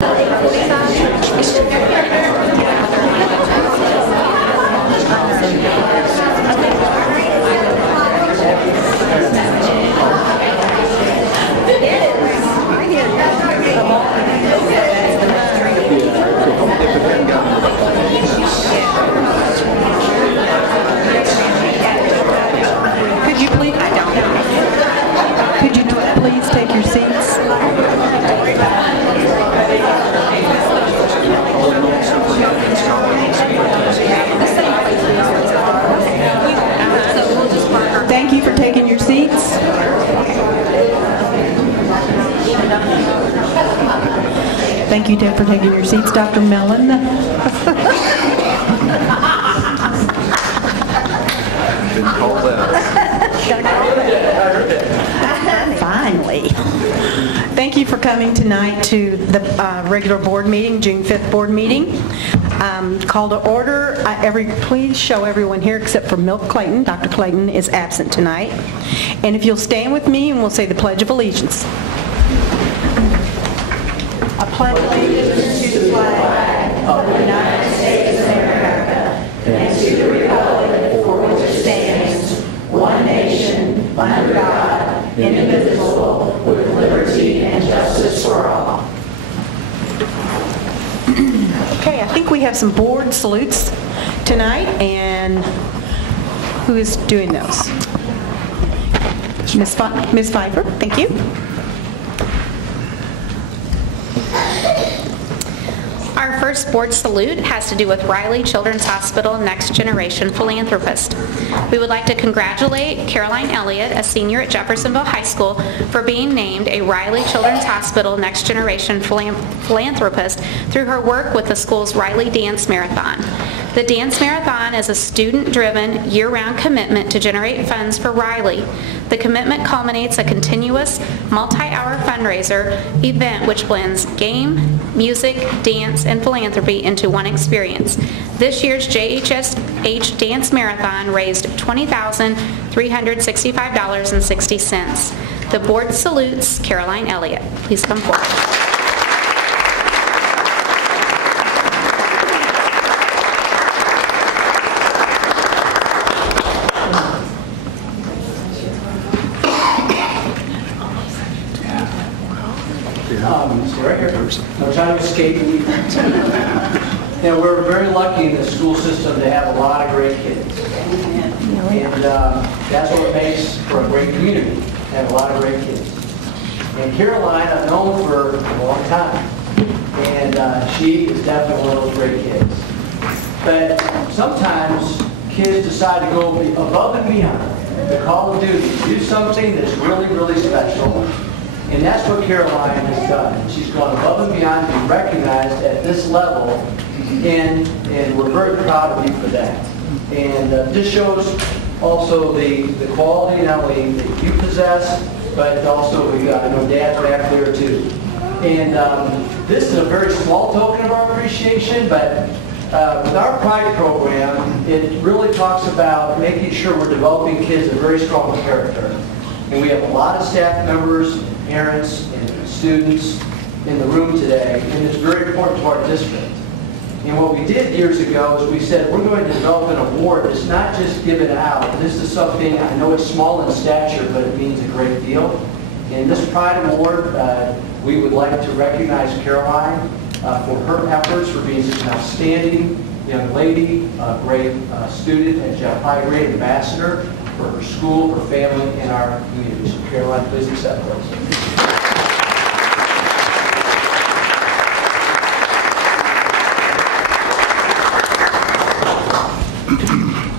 Please take your seats. Thank you for taking your seats. Thank you, Deb, for taking your seats. Dr. Mellon. Didn't call Finally. Thank you for coming tonight to the regular board meeting, June 5th board meeting. Call to order. Please show everyone here except for Milk Clayton. Dr. Clayton is absent tonight. And if you'll stand with me and we'll say the Pledge of Allegiance. I pledge allegiance to the flag of the United States of America and to the republic for which it stands, one nation, under God, indivisible, with liberty and justice for all. Okay, I think we have some board salutes tonight, and who is doing those? Ms. Pfeiffer, thank you. Our first board salute has to do with Riley Children's Hospital Next Generation Philanthropist. We would like to congratulate Caroline Elliott, a senior at Jeffersonville High School, for being named a Riley Children's Hospital Next Generation Philanthropist through her work with the school's Riley Dance Marathon. The Dance Marathon is a student-driven, year-round commitment to generate funds for Riley. The commitment culminates a continuous, multi-hour fundraiser event which blends game, music, dance, and philanthropy into one experience. This year's JHSH Dance Marathon raised $20,365.60. The board salutes Caroline Elliott. Please come forward. Right here. No trying to escape. We're very lucky in the school system to have a lot of great kids. And that's what makes for a great community, have a lot of great kids. And Caroline, I've known for a long time. And she is definitely one of those great kids. But sometimes kids decide to go above and beyond the call of duty, to do something that's really, really special. And that's what Caroline has done. She's gone above and beyond to be recognized at this level, and we're very proud of you for that. And this shows also the quality not only that you possess, but also I know Dad's back there too. And this is a very small token of our appreciation, but with our Pride program, it really talks about making sure we're developing kids of very strong character. And we have a lot of staff members, parents, and students in the room today, and it's very important to our district. And what we did years ago is we said we're going to develop an award that's not just given out. This is something, I know it's small in stature, but it means a great deal. And this Pride Award, we would like to recognize Caroline for her efforts, for being such an outstanding young lady, a great student at Jeff High, great ambassador for her school, her family, and our community. So Caroline, please accept those.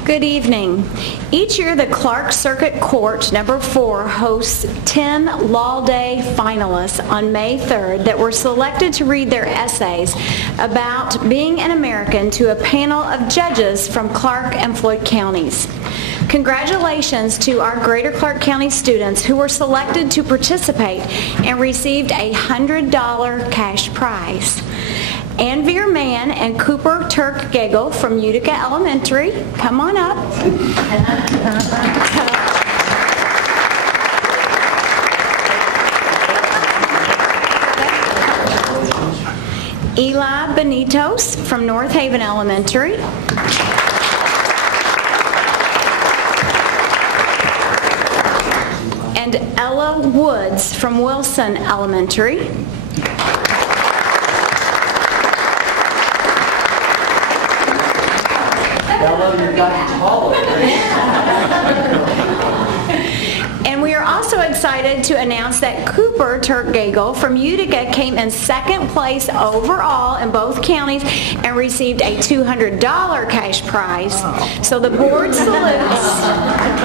Good evening. Each year, the Clark Circuit Court number 4 hosts 10 Law Day finalists on May 3rd that were selected to read their essays about being an American to a panel of judges from Clark and Floyd counties. Congratulations to our Greater Clark County students who were selected to participate and received a $100 cash prize. Anvir Mann and Cooper Turk Gagel from Utica Elementary, come on up. Eli Benitos from North Haven Elementary. And Ella Woods from Wilson Elementary. Ella, you've gotten taller. And we are also excited to announce that Cooper Turkgagel from Utica came in second place overall in both counties and received a $200 cash prize. So the board salutes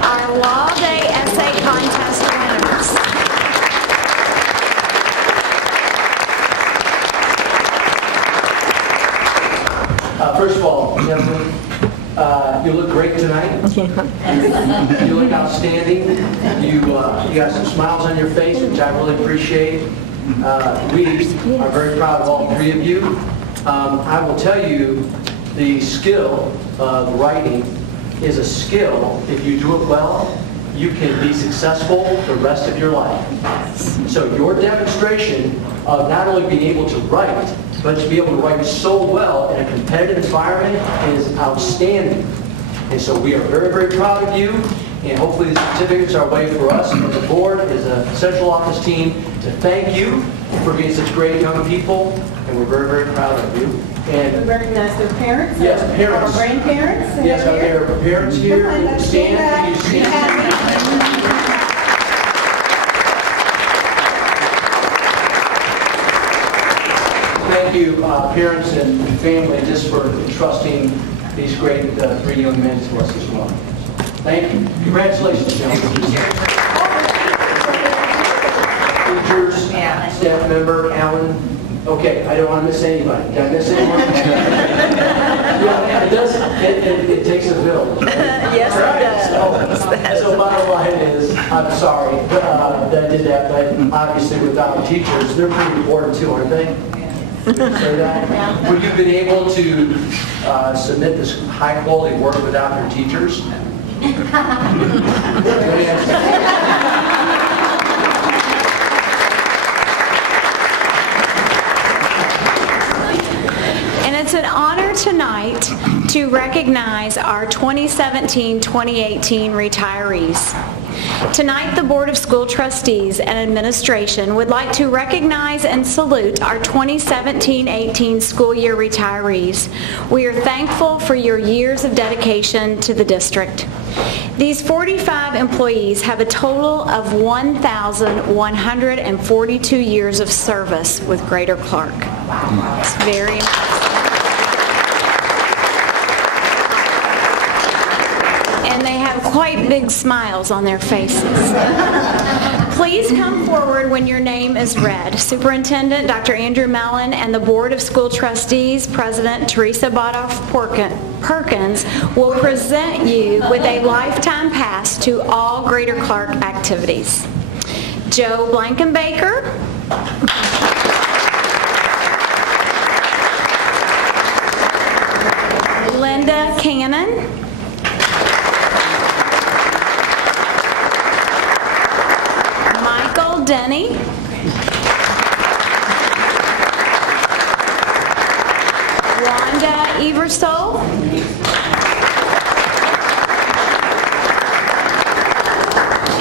our Law Day Essay Contest winners. First of all, gentlemen, you look great tonight. You look outstanding. You got some smiles on your face, which I really appreciate. We are very proud of all three of you. I will tell you, the skill of writing is a skill. If you do it well, you can be successful the rest of your life. So your demonstration of not only being able to write, but to be able to write so well in a competitive environment is outstanding. And so we are very, very proud of you, and hopefully the certificates are a way for us and the board as a central office team to thank you for being such great young people, and we're very, very proud of you. And We recognize their parents. Yes, parents. Our grandparents. yes, are there parents here? Stand, can you stand? Thank you, parents and family, just for entrusting these great three young men to us as well. Thank you. Congratulations, gentlemen. Teachers, staff member, Alan. Okay, I don't want to miss anybody. Did I miss anyone? Yeah, it does. It takes a village. Yes, it does. So bottom line is, I'm sorry that I did that, but obviously without teachers, they're pretty important too, aren't they? Say that? Would you have been able to submit this high-quality work without your teachers? And it's an honor tonight to recognize our 2017-2018 retirees. Tonight, the Board of School Trustees and Administration would like to recognize and salute our 2017-18 school year retirees. We are thankful for your years of dedication to the district. These 45 employees have a total of 1,142 years of service with Greater Clark. It's very impressive. And they have quite big smiles on their faces. Please come forward when your name is read. Superintendent Dr. Andrew Mellon and the Board of School Trustees, President Teresa Bodoff-Perkins, will present you with a lifetime pass to all Greater Clark activities. Joe Blankenbaker, Linda Cannon, Denny, Wanda Eversole,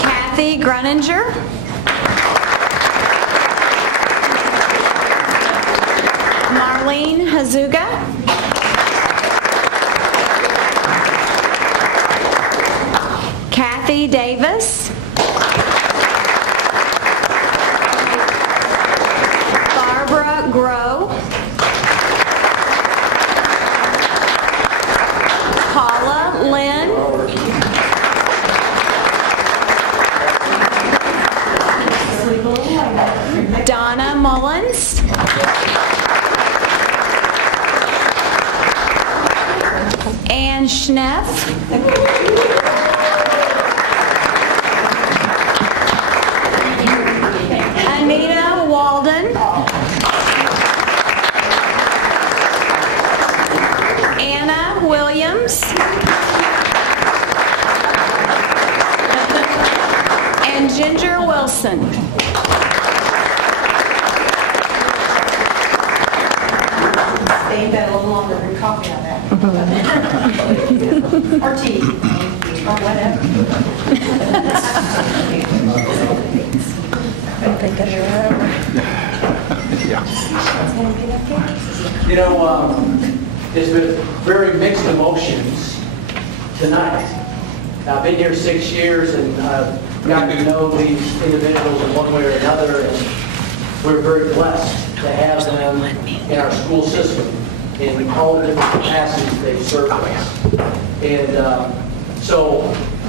Kathy Gruninger, Marlene Hazuga, Kathy Davis, Grow, Paula Lynn, Donna Mullins, Ann Schneff, Anita Walden, Anna Williams, and Ginger Wilson. stay in bed a little longer and coffee on that. Or tea, or whatever. You know, there's been very mixed emotions tonight. I've been here 6 years and I've gotten to know these individuals in one way or another, and we're very blessed to have them in our school system in all the different capacities they serve us. And so,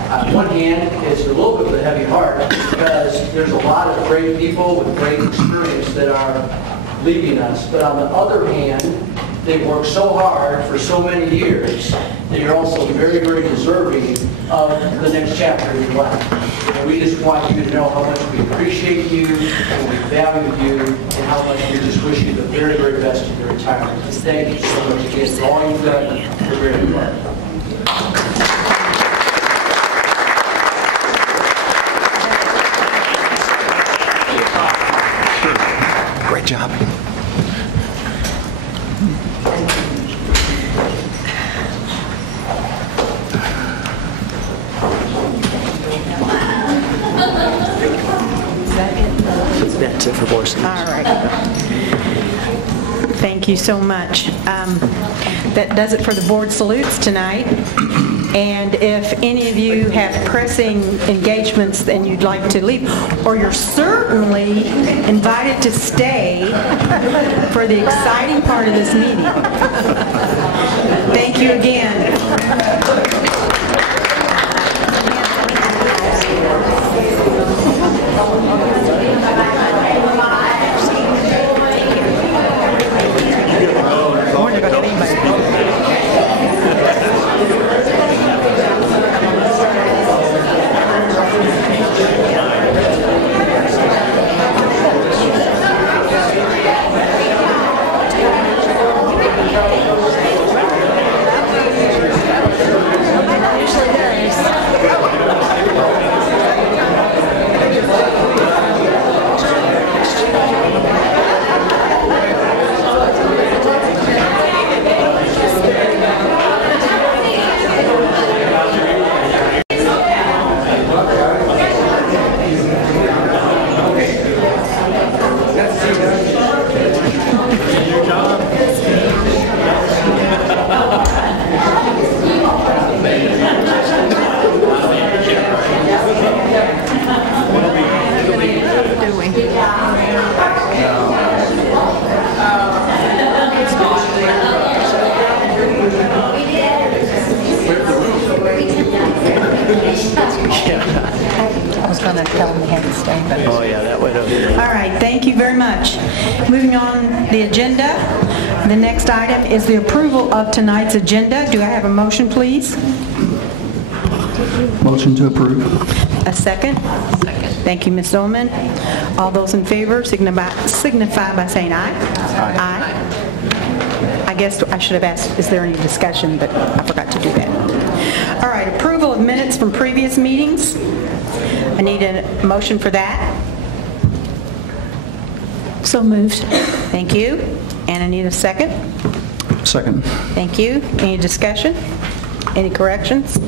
on one hand, it's a little bit of a heavy heart because there's a lot of great people with great experience that are leaving us. But on the other hand, they've worked so hard for so many years that you're also very, very deserving of the next chapter of your life. And we just want you to know how much we appreciate you and we value you and how much we just wish you the very, very best in your retirement. Thank you so much again for all you've done. You're very important. Great job. That's it for board salutes. All right. Thank you so much. That does it for the board salutes tonight. And if any of you have pressing engagements and you'd like to leave, or you're certainly invited to stay for the exciting part of this meeting. Thank you again. I was going to tell them they had to stay. Oh, yeah, that way. All right, thank you very much. Moving on the agenda, the next item is the approval of tonight's agenda. Do I have a motion, please? Motion to approve. A second? Second. Thank you, Ms. Ullman. All those in favor signify by saying aye. Aye. I guess I should have asked, is there any discussion, but I forgot to do that. All right, approval of minutes from previous meetings. I need a motion for that. So moved. Thank you. And I need a second. Second. Thank you. Any discussion? Any corrections?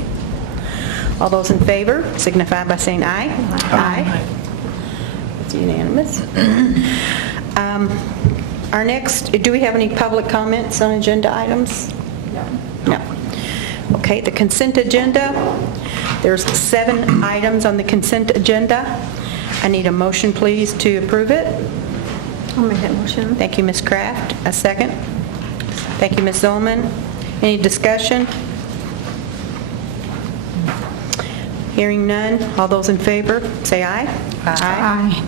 All those in favor signify by saying aye. Aye. It's unanimous. Our next, do we have any public comments on agenda items? No. Okay, the consent agenda. There's 7 items on the consent agenda. I need a motion, please, to approve it. I'll make that motion. Thank you, Ms. Kraft. A second. Thank you, Ms. Ullman. Any discussion? Hearing none. All those in favor, say aye. Aye.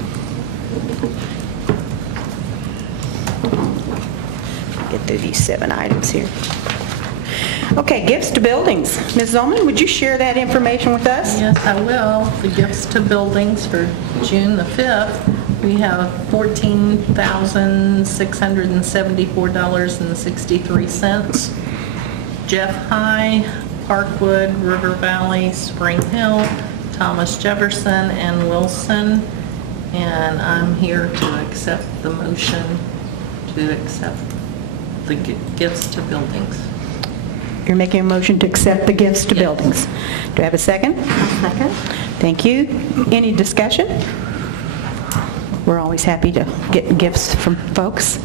Get through these 7 items here. Okay, gifts to buildings. Ms. Ullman, would you share that information with us? Yes, I will. The gifts to buildings for June the 5th, we have $14,674.63. Jeff High, Parkwood, River Valley, Spring Hill, Thomas Jefferson, and Wilson. And I'm here to accept the motion to accept the gifts to buildings. You're making a motion to accept the gifts to Yes. buildings. Do I have a second? Second. Thank you. Any discussion? We're always happy to get gifts from folks.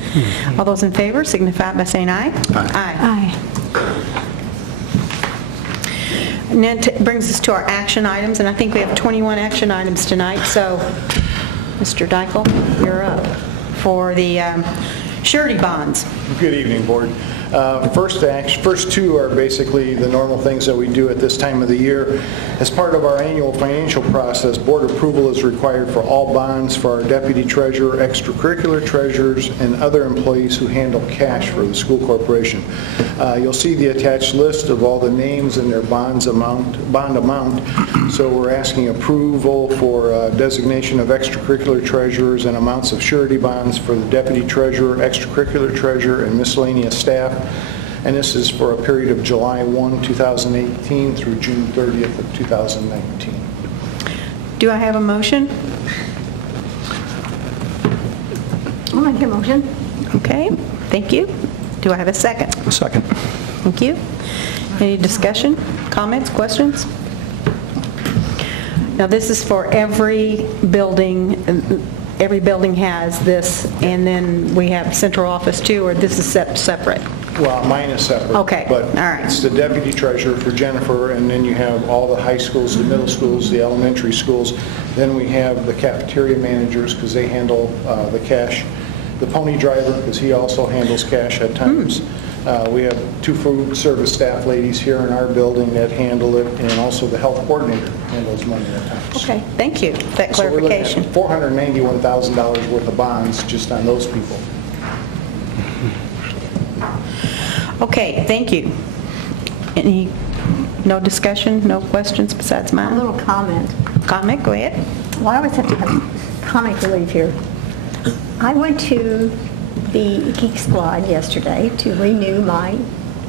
All those in favor signify by saying aye. Aye. And that brings us to our action items, and I think we have 21 action items tonight, so Mr. Dykle, you're up for the surety bonds. Good evening, Board. First two are basically the normal things that we do at this time of the year. As part of our annual financial process, Board approval is required for all bonds for our deputy treasurer, extracurricular treasurers, and other employees who handle cash for the school corporation. You'll see the attached list of all the names and their bond amount. So we're asking approval for designation of extracurricular treasurers and amounts of surety bonds for the deputy treasurer, extracurricular treasurer, and miscellaneous staff. And this is for a period of July 1, 2018 through June 30th of 2019. Do I have a motion? I'll make a motion. Okay, thank you. Do I have a second? Second. Thank you. Any discussion, comments, questions? Now, this is for every building. Every building has this, and then we have central office too, or this is separate? Well, mine is separate. Okay, But all right. it's the deputy treasurer for Jennifer, and then you have all the high schools, the middle schools, the elementary schools. Then we have the cafeteria managers, because they handle the cash. The pony driver, because he also handles cash at times. We have two food service staff ladies here in our building that handle it, and also the health coordinator handles money at times. Okay, thank you for that So we're looking clarification. at $491,000 worth of bonds just on those people. Okay, thank you. No discussion, no questions besides A mine? little comment. Comment, go ahead. Well, I always have to have comic relief here. I went to the Geek Squad yesterday to renew my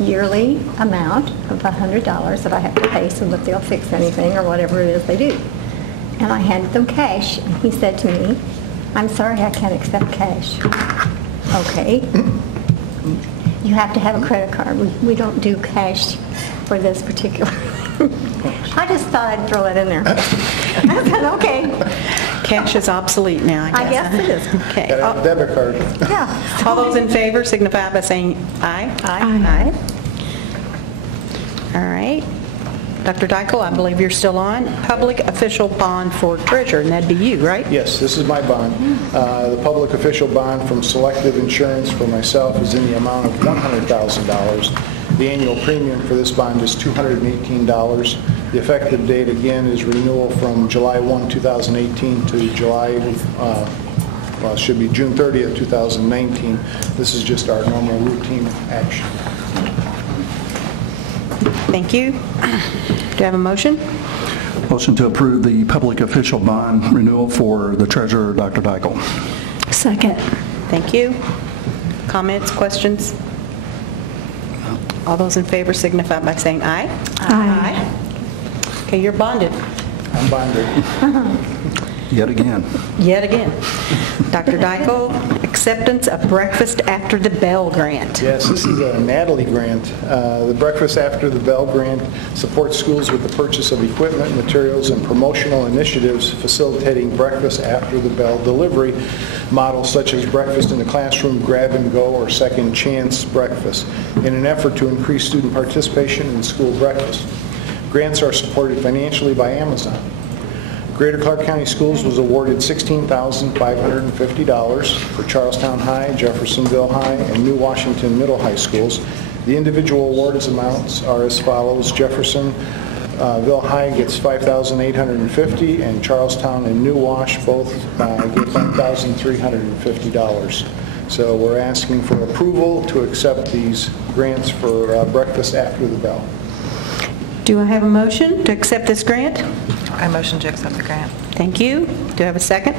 yearly amount of $100 that I have to pay so that they'll fix anything or whatever it is they do. And I handed them cash, and he said to me, "I'm sorry, I can't accept cash." Okay. You have to have a credit card. We don't do cash for this particular. I just thought I'd throw it in there. I said, okay. Cash is obsolete now, I guess. I guess it is. Okay. Got to have a debit card. Yeah. All those in favor signify by saying aye. Aye. All right. Dr. Dykle, I believe you're still on. Public official bond for treasurer, and that'd be you, right? Yes, this is my bond. The public official bond from Selective Insurance for myself is in the amount of $100,000. The annual premium for this bond is $218. The effective date, again, is renewal from July 1, 2018 to it should be June 30th, 2019. This is just our normal routine action. Thank you. Do you have a motion? Motion to approve the public official bond renewal for the treasurer, Dr. Dykle. Second. Thank you. Comments, questions? All those in favor signify by saying aye. Aye. Okay, you're bonded. I'm bonded. Yet again. Yet again. Dr. Dykle, acceptance of Breakfast After the Bell grant. Yes, this is a Natalie grant. The Breakfast After the Bell grant supports schools with the purchase of equipment, materials, and promotional initiatives facilitating breakfast after the bell delivery models such as breakfast in the classroom, grab and go, or second chance breakfast in an effort to increase student participation in school breakfast. Grants are supported financially by Amazon. Greater Clark County Schools was awarded $16,550 for Charlestown High, Jeffersonville High, and New Washington Middle High Schools. The individual awards amounts are as follows. Jeffersonville High gets $5,850, and Charlestown and New Wash both get $5,350. So we're asking for approval to accept these grants for breakfast after the bell. Do I have a motion to accept this grant? I motion to accept the grant. Thank you. Do I have a second?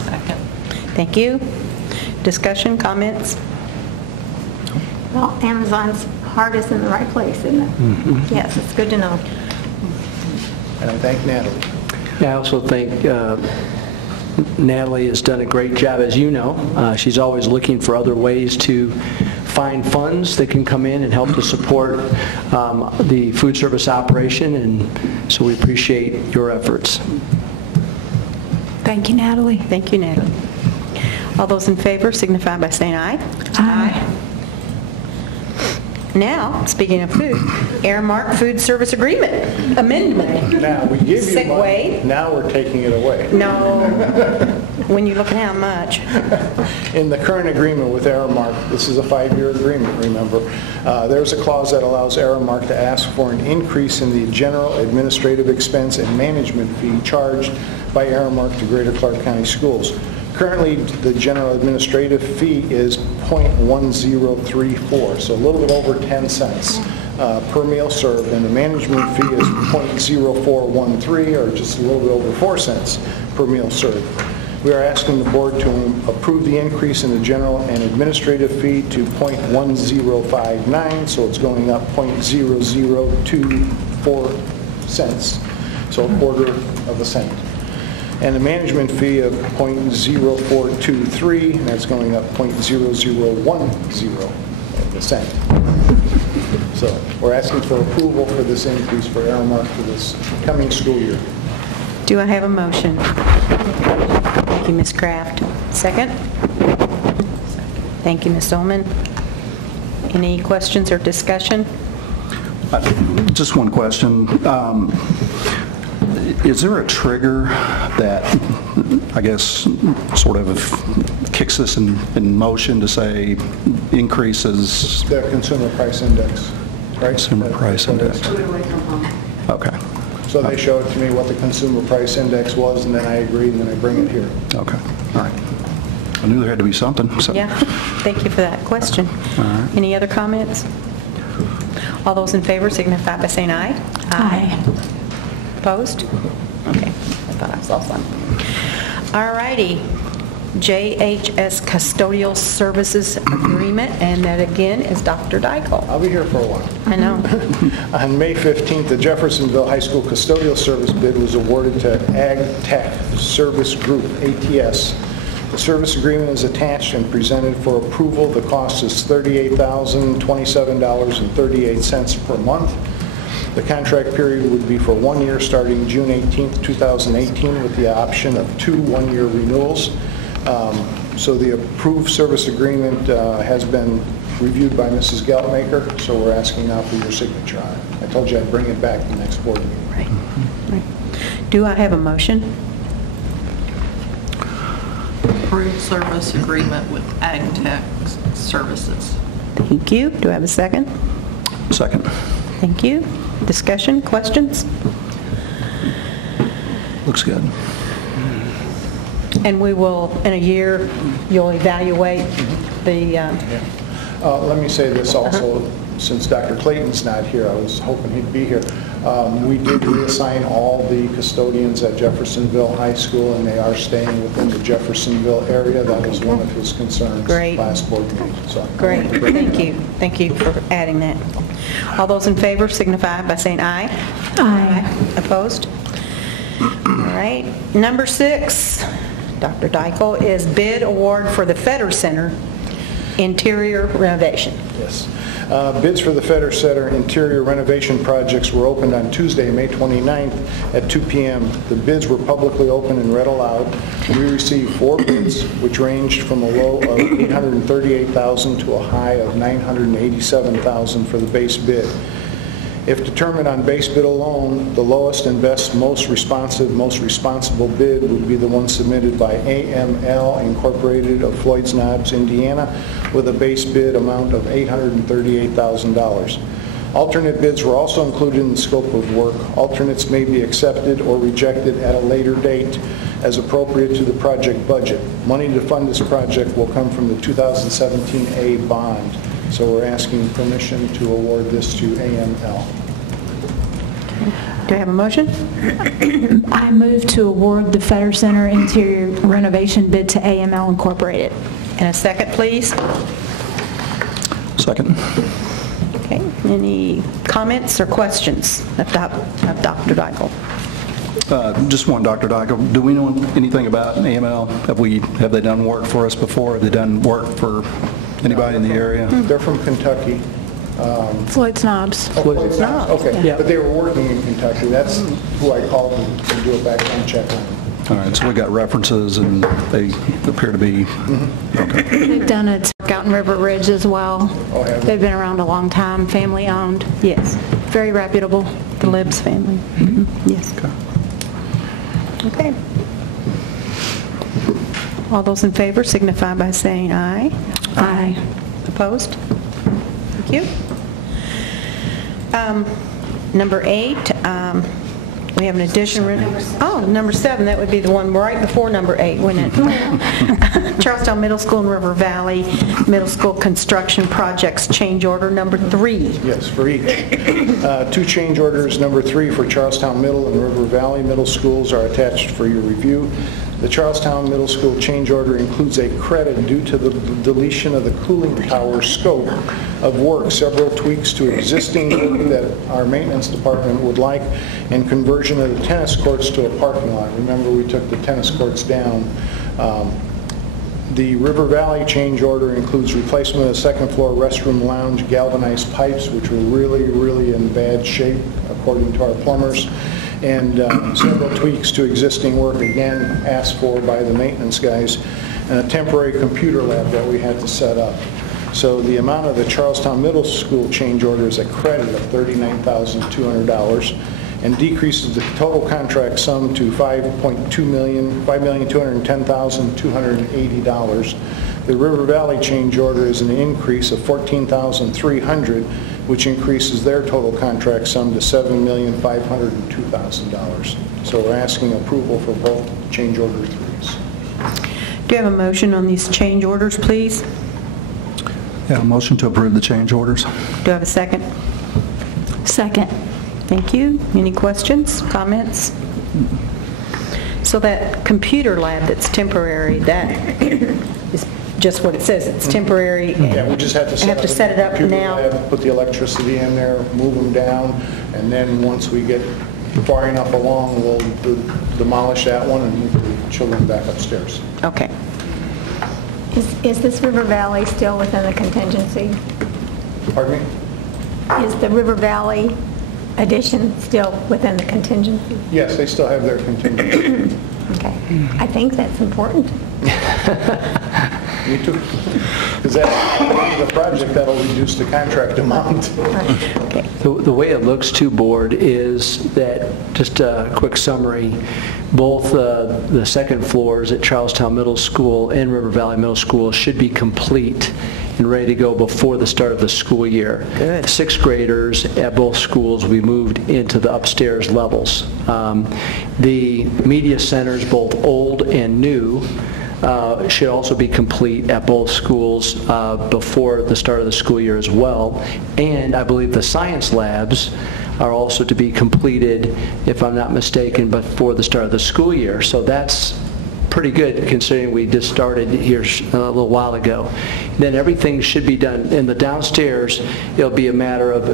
Second. Thank you. Discussion, comments? Well, Amazon's heart is in the right place, isn't it? Yes, it's good to know. And I thank Natalie. I also think Natalie has done a great job, as you know. She's always looking for other ways to find funds that can come in and help to support the food service operation, and so we appreciate your efforts. Thank you, Natalie. Thank you, Natalie. All those in favor signify by saying aye. Aye. Now, speaking of food, Airmark Food Service Agreement Amendment. Now, we give you money, Segue. now we're taking it away. No, when you look at how much. In the current agreement with Aramark, this is a 5-year agreement, remember, there's a clause that allows Aramark to ask for an increase in the general administrative expense and management fee charged by Aramark to Greater Clark County Schools. Currently, the general administrative fee is .1034, so a little bit over 10 cents per meal served, and the management fee is .0413, or just a little bit over 4 cents per meal served. We are asking the board to approve the increase in the general and administrative fee to .1059, so it's going up .0024 cents, so a quarter of a cent. And the management fee of .0423, and that's going up .0010%. So we're asking for approval for this increase for Aramark for this coming school year. Do I have a motion? Thank you, Ms. Kraft. Second? Thank you, Ms. Ullman. Any questions or discussion? Just one question. Is there a trigger that, I guess, sort of kicks this in motion to say increases? The consumer price index, right? Consumer price index. Okay. So they showed to me what the consumer price index was, and then I agreed, and then I bring it here. Okay, all right. I knew there had to be something, so. Yeah, thank you for that question. All right. Any other comments? All those in favor signify by saying aye. Aye. Opposed? Okay, I thought I saw some. All righty, JHS Custodial Services Agreement, and that again is Dr. Dykle. I'll be here for a while. I know. On May 15th, the Jeffersonville High School Custodial Service bid was awarded to Ag Tech Service Group, ATS. The service agreement is attached and presented for approval. The cost is $38,027.38 per month. The contract period would be for 1 year starting June 18th, 2018, with the option of 2 one-year renewals. So the approved service agreement has been reviewed by Mrs. Geltmaker, so we're asking now for your signature on it. I told you I'd bring it back the next board meeting. Right. Do I have a motion? Approved service agreement with Ag Tech Services. Thank you. Do I have a second? Second. Thank you. Discussion, questions? Looks good. And we will, in a year, you'll evaluate the, Let me say this also, since Dr. Clayton's not here, I was hoping he'd be here. We did reassign all the custodians at Jeffersonville High School, and they are staying within the Jeffersonville area. That was one of his concerns Great. last board meeting. So. great, thank you. Thank you for adding that. All those in favor signify by saying aye. Aye. Opposed? All right. Number 6, Dr. Dykle, is bid award for the Fetter Center interior renovation. Yes. Bids for the Fetter Center interior renovation projects were opened on Tuesday, May 29th at 2 p.m. The bids were publicly opened and read aloud. We received 4 bids, which ranged from a low of $838,000 to a high of $987,000 for the base bid. If determined on base bid alone, the lowest and best, most responsive, most responsible bid would be the one submitted by AML Incorporated of Floyd's Knobs, Indiana, with a base bid amount of $838,000. Alternate bids were also included in the scope of work. Alternates may be accepted or rejected at a later date as appropriate to the project budget. Money to fund this project will come from the 2017A bond. So we're asking permission to award this to AML. Do I have a motion? I move to award the Fetter Center interior renovation bid to AML Incorporated. And a second, please. Second. Okay, any comments or questions of Dr. Dykle? Just one, Dr. Dykle. Do we know anything about AML? Have they done work for us before? Have they done work for Anybody in the area? They're from Kentucky. Floyd Snobs. Oh, Floyd Snobs, okay. Yeah. But they were working in Kentucky. That's who I called to do a background check on. All right, so we got references, and they appear to be, okay. They've done it out in River Ridge as well. Oh, have they? They've been around a long time, family-owned. Yes, Very reputable. the Libbs family. Yes. Okay. All those in favor signify by saying aye. Aye. Opposed? Thank you. Number 8, we have an addition. Oh, number 7, that would be the one right before number 8, wouldn't it? Charlestown Middle School and River Valley Middle School construction projects change order number 3. Yes, for each. 2 change orders, number 3 for Charlestown Middle and River Valley Middle Schools are attached for your review. The Charlestown Middle School change order includes a credit due to the deletion of the cooling tower scope of work, several tweaks to existing work that our maintenance department would like, and conversion of the tennis courts to a parking lot. Remember, we took the tennis courts down. The River Valley change order includes replacement of the second floor restroom lounge galvanized pipes, which were really in bad shape, according to our plumbers, and several tweaks to existing work, again asked for by the maintenance guys, and a temporary computer lab that we had to set up. So the amount of the Charlestown Middle School change order is a credit of $39,200 and decreases the total contract sum to $5,210,280. The River Valley change order is an increase of $14,300, which increases their total contract sum to $7,502,000. So we're asking approval for both change order 3s. Do you have a motion on these change orders, please? Yeah, motion to approve the change orders. Do I have a second? Second. Thank you. Any questions, comments? So that computer lab that's temporary, that is just what it says, it's temporary. Yeah, we just have to set it up computer now. lab, put the electricity in there, move them down, and then once we get far enough along, we'll demolish that one and move the children back upstairs. Okay. Is this River Valley still within the contingency? Pardon me? Is the River Valley addition still within the contingency? Yes, they still have their contingency. Okay. I think that's important. Me too. Because the project, that'll reduce the contract amount. Okay. The way it looks to board is that, just a quick summary, both the second floors at Charlestown Middle School and River Valley Middle School should be complete and ready to go before the start of the school year. Good. 6th graders at both schools will be moved into the upstairs levels. The media centers, both old and new, should also be complete at both schools before the start of the school year as well. And I believe the science labs are also to be completed, if I'm not mistaken, before the start of the school year. So that's pretty good considering we just started here a little while ago. Then everything should be done. In the downstairs, it'll be a matter of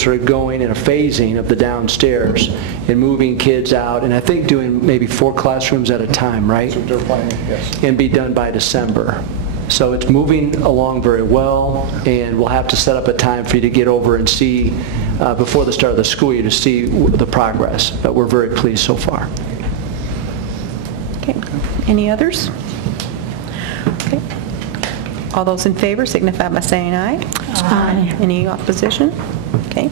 sort of going in a phasing of the downstairs and moving kids out, and I think doing maybe 4 classrooms at a time, right? That's what they're planning, yes. And be done by December. So it's moving along very well, and we'll have to set up a time for you to get over and see before the start of the school year to see the progress. But we're very pleased so far. Okay. Any others? Okay. All those in favor signify by saying aye. Aye. Any opposition? Okay.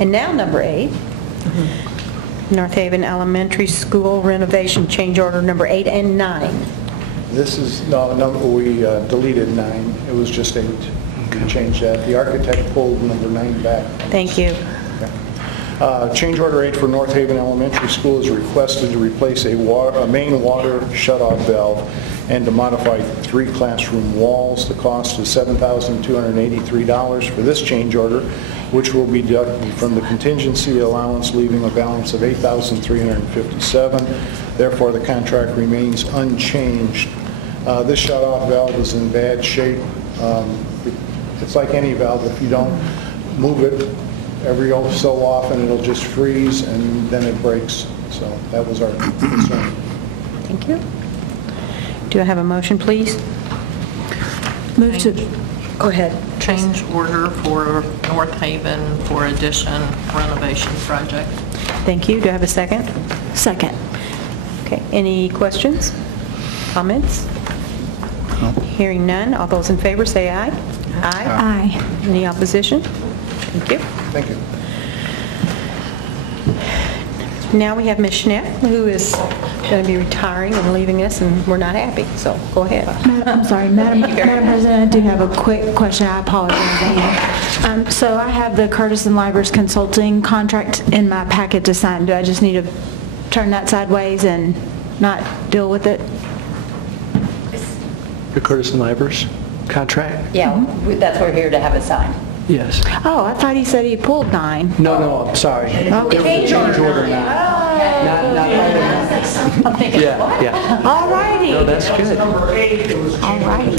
And now number 8. North Haven Elementary School renovation change order number 8 and 9. This is, we deleted 9. It was just 8. We changed that. The architect pulled number 9 back. Thank you. Change order 8 for North Haven Elementary School is requested to replace a main water shutoff valve and to modify 3 classroom walls. The cost is $7,283 for this change order, which will be deducted from the contingency allowance, leaving a balance of $8,357. Therefore, the contract remains unchanged. This shutoff valve is in bad shape. It's like any valve. If you don't move it every so often, it'll just freeze and then it breaks. So that was our concern. Thank you. Do I have a motion, please? Move to Go ahead. Change order for North Haven for addition renovation project. Thank you. Do I have a second? Second. Okay, any questions, comments? Hearing none, all those in favor say aye. Aye. Any opposition? Thank you. Thank you. Now we have Ms. Schneck, who is going to be retiring and leaving us, and we're not happy, so go ahead. I'm sorry, Madam President, I do have a quick question. I apologize. So I have the Curtis and Livers Consulting contract in my packet to sign. Do I just need to turn that sideways and not deal with it? The Curtis and Livers contract? Yeah, that's why we're here to have it signed. Yes. Oh, I thought he said he pulled 9. No, I'm sorry. Okay. Change order now. Not I'm thinking, what? Yeah. All righty. No, that's good. Number 8, it was All righty.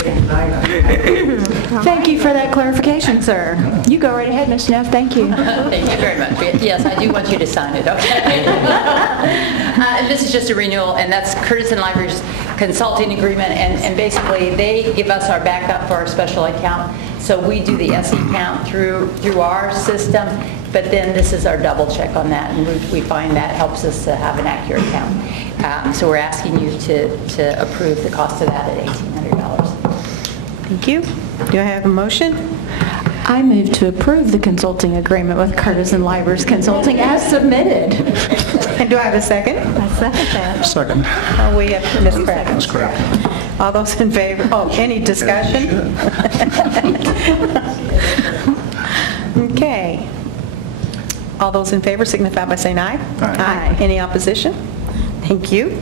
Thank you for that clarification, sir. You go right ahead, Ms. Schneck. Thank you. Thank you very much. Yes, I do want you to sign it, okay? And this is just a renewal, and that's Curtis and Livers Consulting Agreement, and basically, they give us our backup for our special ed count. So we do the SE count through our system, but then this is our double check on that, and we find that helps us to have an accurate count. So we're asking you to approve the cost of that at $1,800. Thank you. Do I have a motion? I move to approve the consulting agreement with Curtis and Livers Consulting as submitted. And do I have a second? I second that. Second. Oh, we have Ms. Craft. That's correct. All those in favor? Oh, any discussion? Okay. All those in favor signify by saying aye. Aye. Any opposition? Thank you.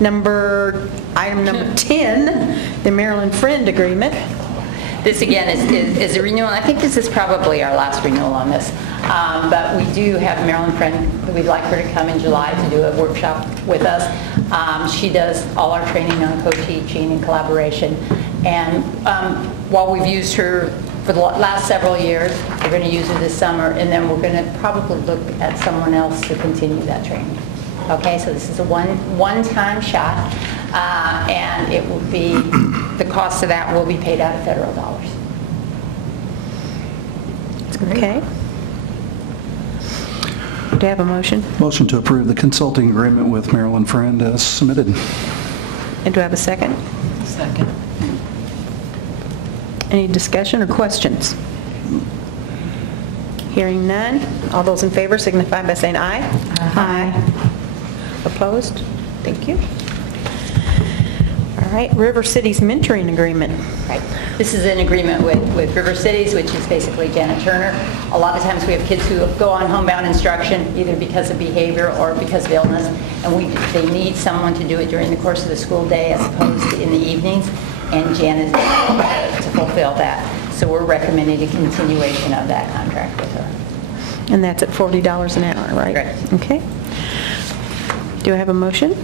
Item number 10, the Maryland Friend Agreement. This again is a renewal. I think this is probably our last renewal on this. But we do have Marilyn Friend. We'd like her to come in July to do a workshop with us. She does all our training on co-teaching and collaboration. And while we've used her for the last several years, we're going to use her this summer, and then we're going to probably look at someone else to continue that training. Okay, so this is a one-time shot, and it will be, the cost of that will be paid out of federal dollars. Okay. Do I have a motion? Motion to approve the consulting agreement with Maryland Friend as submitted. And do I have a second? Second. Any discussion or questions? Hearing none, all those in favor signify by saying aye. Aye. Opposed? Thank you. All right, River Cities Mentoring Agreement. Right. This is an agreement with River Cities, which is basically Janet Turner. A lot of times we have kids who go on homebound instruction either because of behavior or because of illness, and they need someone to do it during the course of the school day as opposed to in the evenings, and Janet is to fulfill that. So we're recommending a continuation of that contract with her. And that's at $40 an hour, right? Correct. Okay. Do I have a motion?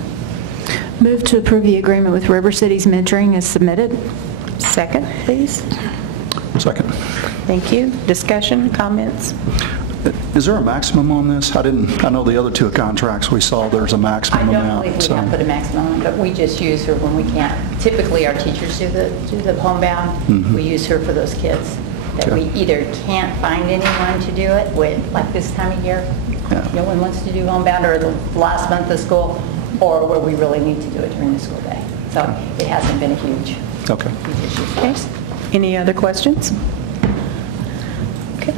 Move to approve the agreement with River Cities Mentoring as submitted. Second, please. Second. Thank you. Discussion, comments? Is there a maximum on this? I know the other two contracts we saw, there's a I maximum don't amount. believe we have put a maximum on, but we just use her when we can't. Typically, our teachers do the homebound. We use her for those kids that we either can't find anyone to do it with, like this time of year. Yeah. No one wants to do homebound, or the last month of school, or where we really need to do it during the school day. So it hasn't been a huge Okay. issue for Okay. us. Any other questions? Okay.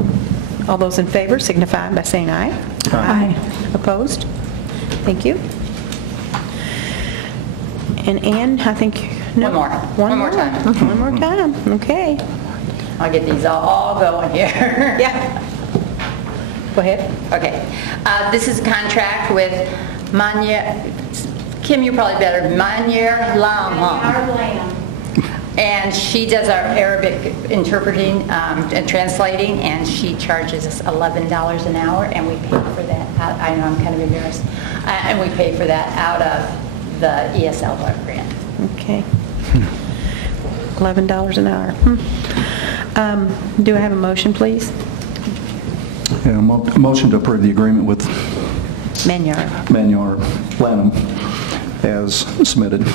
All those in favor signify by saying aye. Aye. Opposed? Thank you. And Ann, I think... no. One more. One more time. One more time. Okay. I'll get these all going here. Yeah. Go ahead. Okay. This is a contract with Manya, Kim, you're probably better, Manyer Lam. And she does our Arabic interpreting and translating, and she charges us $11 an hour, and we pay for that. I know I'm kind of embarrassed. And we pay for that out of the ESL grant. Okay. $11 an hour. Do I have a motion, please? Yeah, motion to approve the agreement with Manyar. Manyar Lanham as submitted.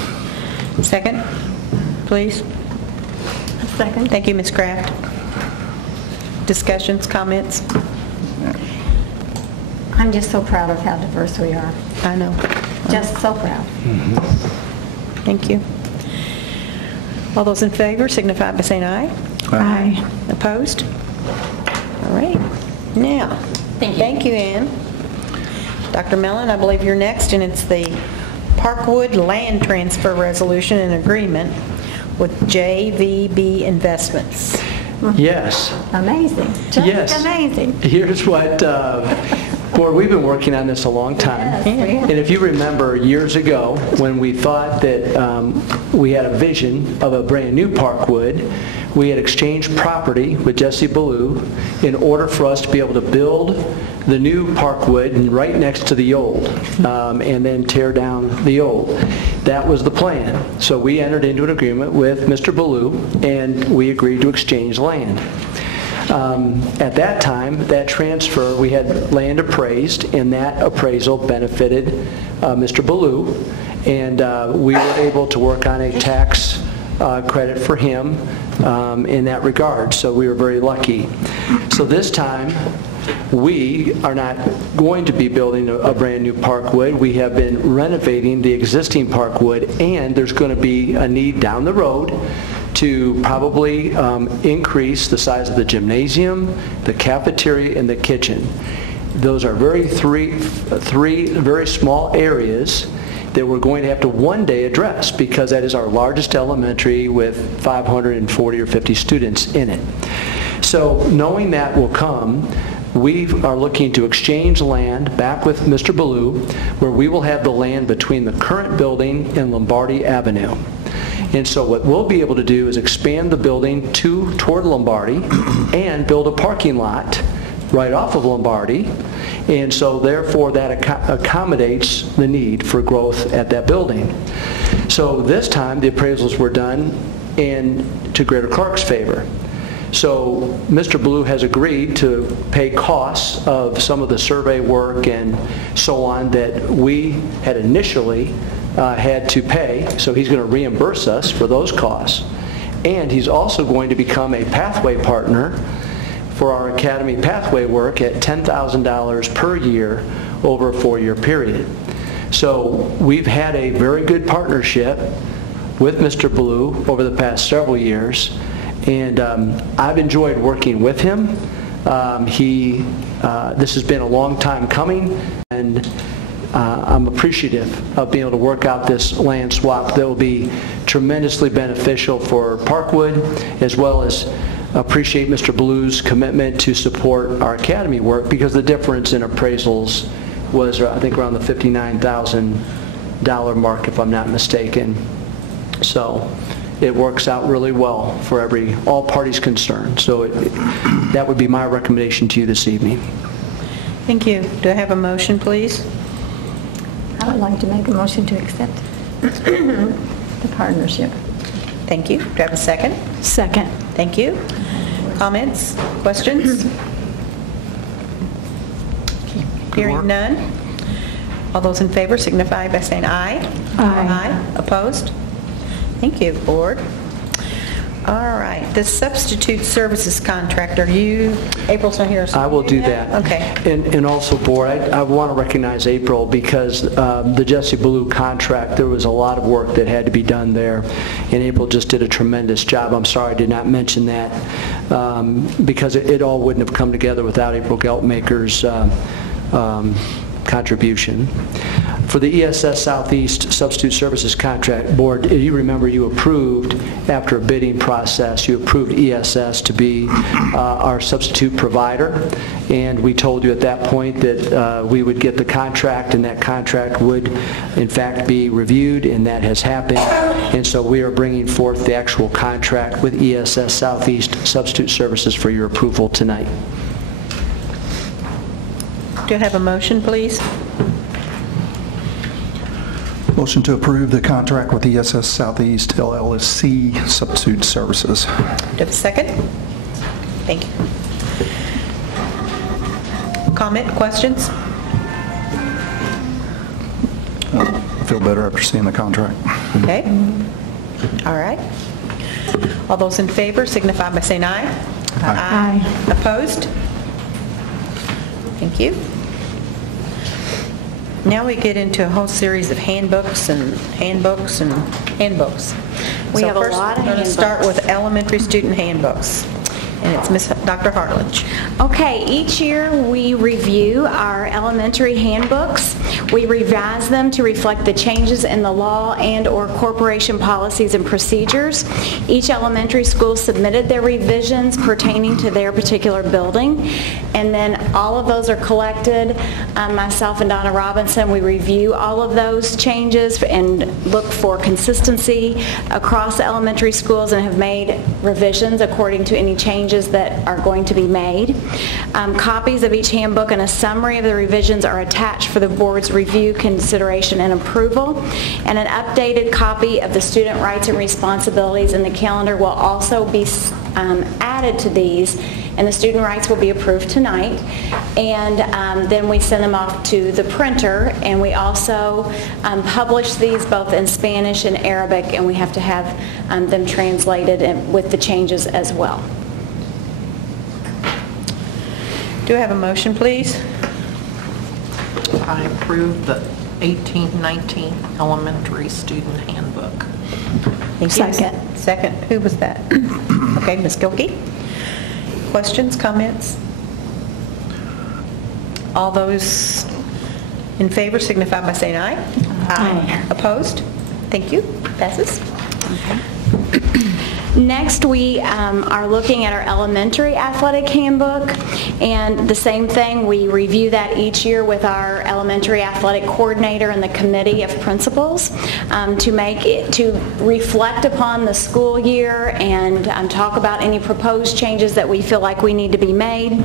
Second, please. Second. Thank you, Ms. Kraft. Discussions, comments? I'm just so proud of how diverse we are. I know. Just so proud. Thank you. All those in favor signify by saying aye. Aye. Opposed? All right. Now, thank you, Ann. Dr. Mellon, I believe you're next, and it's the Parkwood Land Transfer Resolution and Agreement with JVB Investments. Yes. Amazing. Just Yes. amazing. Here's what, Board, we've been working on this a long time. Yes, we have. And if you remember years ago, when we thought that we had a vision of a brand-new Parkwood, we had exchanged property with Jesse Ballou in order for us to be able to build the new Parkwood right next to the old, and then tear down the old. That was the plan. So we entered into an agreement with Mr. Ballou, and we agreed to exchange land. At that time, that transfer, we had land appraised, and that appraisal benefited Mr. Ballou, and we were able to work on a tax credit for him in that regard, so we were very lucky. So this time, we are not going to be building a brand new Parkwood. We have been renovating the existing Parkwood, and there's going to be a need down the road to probably increase the size of the gymnasium, the cafeteria, and the kitchen. Those are three very small areas that we're going to have to one day address, because that is our largest elementary with 540 or 50 students in it. So knowing that will come, we are looking to exchange land back with Mr. Ballou, where we will have the land between the current building and Lombardi Avenue. And so what we'll be able to do is expand the building toward Lombardi and build a parking lot right off of Lombardi. And so therefore that accommodates the need for growth at that building. So this time the appraisals were done to Greater Clark's favor. So Mr. Ballou has agreed to pay costs of some of the survey work and so on that we had initially had to pay. So he's going to reimburse us for those costs. And he's also going to become a pathway partner for our Academy pathway work at $10,000 per year over a 4-year period. So we've had a very good partnership with Mr. Ballou over the past several years, and I've enjoyed working with him. This has been a long time coming, and I'm appreciative of being able to work out this land swap that will be tremendously beneficial for Parkwood, as well as appreciate Mr. Ballou's commitment to support our academy work, because the difference in appraisals was, I think, around the $59,000 mark, if I'm not mistaken. So it works out really well for all parties concerned. So that would be my recommendation to you this evening. Thank you. Do I have a motion, please? I would like to make a motion to accept the partnership. Thank you. Do I have a second? Second. Thank you. Comments? Questions? Hearing none. All those in favor signify by saying aye. Aye. Opposed? Thank you, Board. All right. The substitute services contract, April's not here. So I will do that. Okay. And also, Board, I want to recognize April, because the Jesse Ballou contract, there was a lot of work that had to be done there, and April just did a tremendous job. I'm sorry I did not mention that, because it all wouldn't have come together without April Geltmaker's contribution. For the ESS Southeast Substitute Services Contract, Board, you remember you approved, after a bidding process, you approved ESS to be our substitute provider, and we told you at that point that we would get the contract, and that contract would in fact be reviewed, and that has happened. And so we are bringing forth the actual contract with ESS Southeast Substitute Services for your approval tonight. Do I have a motion, please? Motion to approve the contract with ESS Southeast LLC Substitute Services. Do I have a second? Thank you. Comment, questions? I feel better after seeing the contract. Okay. All right. All those in favor signify by saying aye. Aye. Opposed? Thank you. Now we get into a whole series of handbooks and handbooks and handbooks. We have a lot of We're going to start handbooks. with elementary student handbooks, and it's Dr. Hartledge. Okay, each year we review our elementary handbooks. We revise them to reflect the changes in the law and/or corporation policies and procedures. Each elementary school submitted their revisions pertaining to their particular building, and then all of those are collected. Myself and Donna Robinson, we review all of those changes and look for consistency across the elementary schools and have made revisions according to any changes that are going to be made. Copies of each handbook and a summary of the revisions are attached for the board's review, consideration, and approval. And an updated copy of the student rights and responsibilities in the calendar will also be added to these, and the student rights will be approved tonight. And then we send them off to the printer, and we also publish these both in Spanish and Arabic, and we have to have them translated and with the changes as well. Do I have a motion, please? I approve the 1819 elementary student handbook. Thank you. Second. Second. Who was that? Okay, Ms. Gilkey. Questions, comments? All those in favor signify by saying aye. Aye. Opposed? Thank you. Passes. Next, we are looking at our elementary athletic handbook, and the same thing, we review that each year with our elementary athletic coordinator and the committee of principals to reflect upon the school year and talk about any proposed changes that we feel like we need to be made.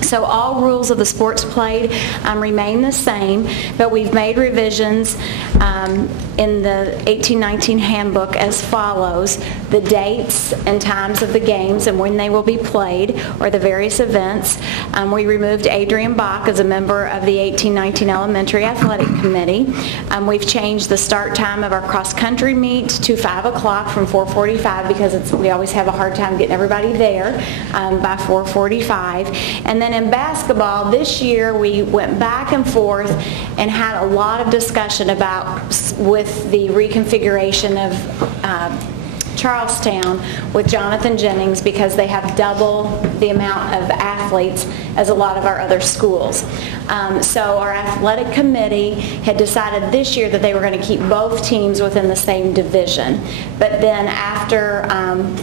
So all rules of the sports played remain the same, but we've made revisions in the 1819 handbook as follows: the dates and times of the games and when they will be played, or the various events. We removed Adrian Bach as a member of the 1819 Elementary Athletic Committee. We've changed the start time of our cross-country meet to 5 o'clock from 4:45 because we always have a hard time getting everybody there by 4:45. And then in basketball, this year we went back and forth and had a lot of discussion with the reconfiguration of Charlestown with Jonathan Jennings, because they have double the amount of athletes as a lot of our other schools. So our athletic committee had decided this year that they were going to keep both teams within the same division. But then after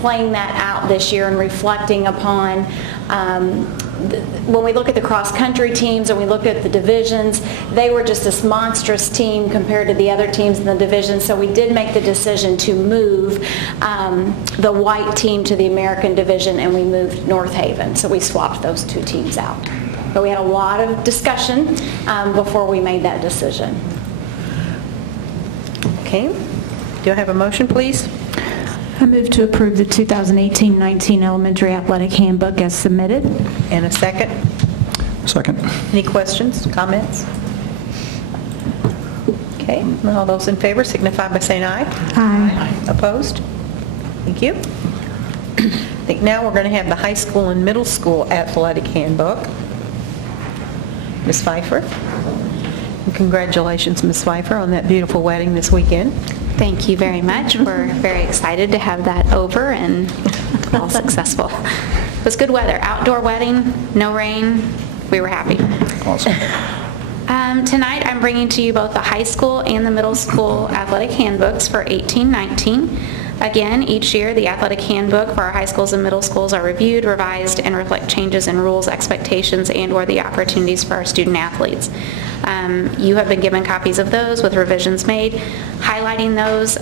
playing that out this year and reflecting upon when we look at the cross-country teams and we look at the divisions, they were just this monstrous team compared to the other teams in the division, so we did make the decision to move the white team to the American division, and we moved North Haven, so we swapped those two teams out. But we had a lot of discussion before we made that decision. Okay. Do I have a motion, please? I move to approve the 2018-19 Elementary Athletic Handbook as submitted. And a second? Second. Any questions, comments? Okay. All those in favor signify by saying aye. Aye. Opposed? Thank you. I think now we're going to have the high school and middle school athletic handbook. Ms. Pfeiffer. And congratulations, Ms. Pfeiffer, on that beautiful wedding this weekend. Thank you very much. We're very excited to have that over and all successful. It was good weather, outdoor wedding, no rain. We were happy. Awesome. Tonight I'm bringing to you both the high school and the middle school athletic handbooks for 18-19. Again, each year the athletic handbook for our high schools and middle schools are reviewed, revised, and reflect changes in rules, expectations, and/or the opportunities for our student athletes. You have been given copies of those with revisions made. Highlighting those,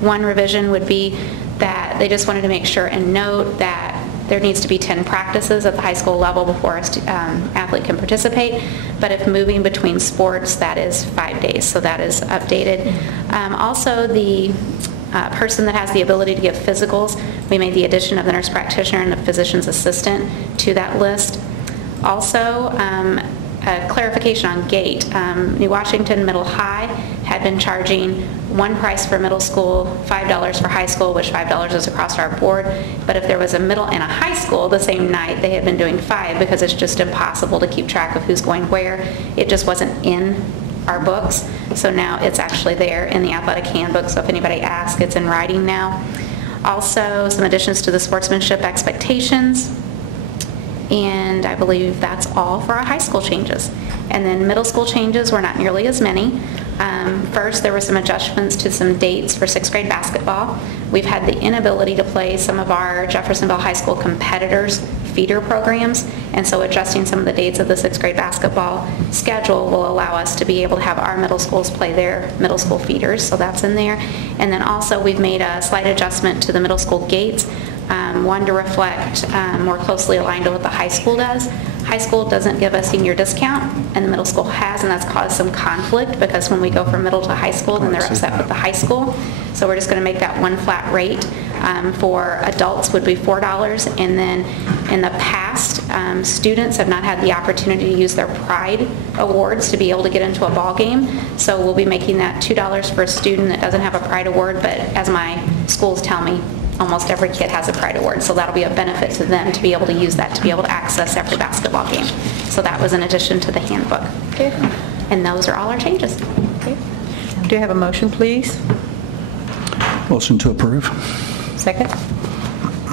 one revision would be that they just wanted to make sure and note that there needs to be 10 practices at the high school level before an athlete can participate, but if moving between sports, that is 5 days, so that is updated. Also, the person that has the ability to give physicals, we made the addition of the nurse practitioner and the physician's assistant to that list. Also, a clarification on gate. New Washington Middle High had been charging one price for middle school, $5 for high school, which $5 is across our board. But if there was a middle and a high school the same night, they had been doing $5 because it's just impossible to keep track of who's going where. It just wasn't in our books. So now it's actually there in the athletic handbook. So if anybody asks, it's in writing now. Also, some additions to the sportsmanship expectations. And I believe that's all for our high school changes. And then middle school changes were not nearly as many. First, there were some adjustments to some dates for 6th grade basketball. We've had the inability to play some of our Jeffersonville High School competitors' feeder programs, and so adjusting some of the dates of the 6th grade basketball schedule will allow us to be able to have our middle schools play their middle school feeders, so that's in there. And then also we've made a slight adjustment to the middle school gates, one to reflect more closely aligned to what the high school does. High school doesn't give a senior discount, and the middle school has, and that's caused some conflict because when we go from middle to high school, then they're upset with the high school. So we're just going to make that one flat rate. For adults would be $4, and then in the past, students have not had the opportunity to use their Pride Awards to be able to get into a ball game. So we'll be making that $2 for a student that doesn't have a Pride Award, but as my schools tell me, almost every kid has a Pride Award, so that'll be a benefit to them to be able to use that, to be able to access every basketball game. So that was an addition to the handbook. Okay. And those are all our changes. Okay. Do you have a motion, please? Motion to approve. Second?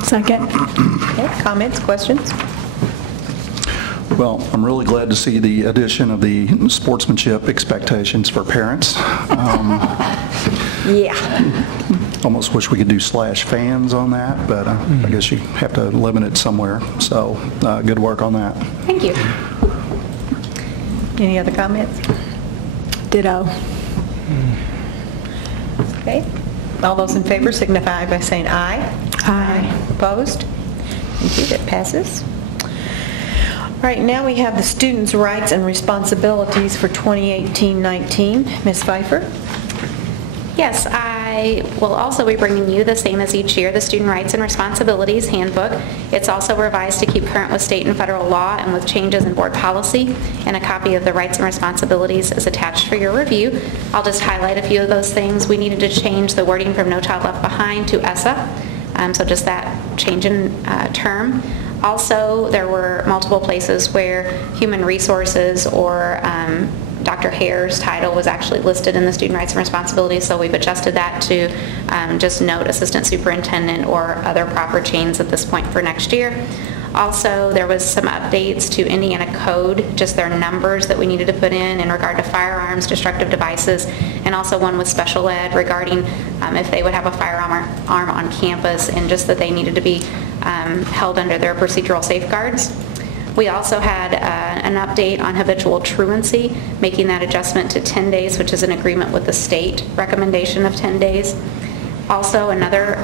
Second. Okay. Comments, questions? Well, I'm really glad to see the addition of the sportsmanship expectations for parents. Yeah. Almost wish we could do /fans on that, but I guess you have to limit it somewhere. So good work on that. Thank you. Any other comments? Ditto. Okay. All those in favor signify by saying aye. Aye. Opposed? Thank you. That passes. All right, now we have the students' rights and responsibilities for 2018-19. Ms. Pfeiffer? Yes, I will also be bringing you the same as each year, the Student Rights and Responsibilities Handbook. It's also revised to keep current with state and federal law and with changes in board policy, and a copy of the rights and responsibilities is attached for your review. I'll just highlight a few of those things. We needed to change the wording from No Child Left Behind to ESSA, so just that change in term. Also, there were multiple places where human resources or Dr. Hare's title was actually listed in the Student Rights and Responsibilities, so we've adjusted that to just note Assistant Superintendent or other proper chains at this point for next year. Also, there was some updates to Indiana Code, just their numbers that we needed to put in regard to firearms, destructive devices, and also one with special ed regarding if they would have a firearm on campus, and just that they needed to be held under their procedural safeguards. We also had an update on habitual truancy, making that adjustment to 10 days, which is an agreement with the state recommendation of 10 days. Also, another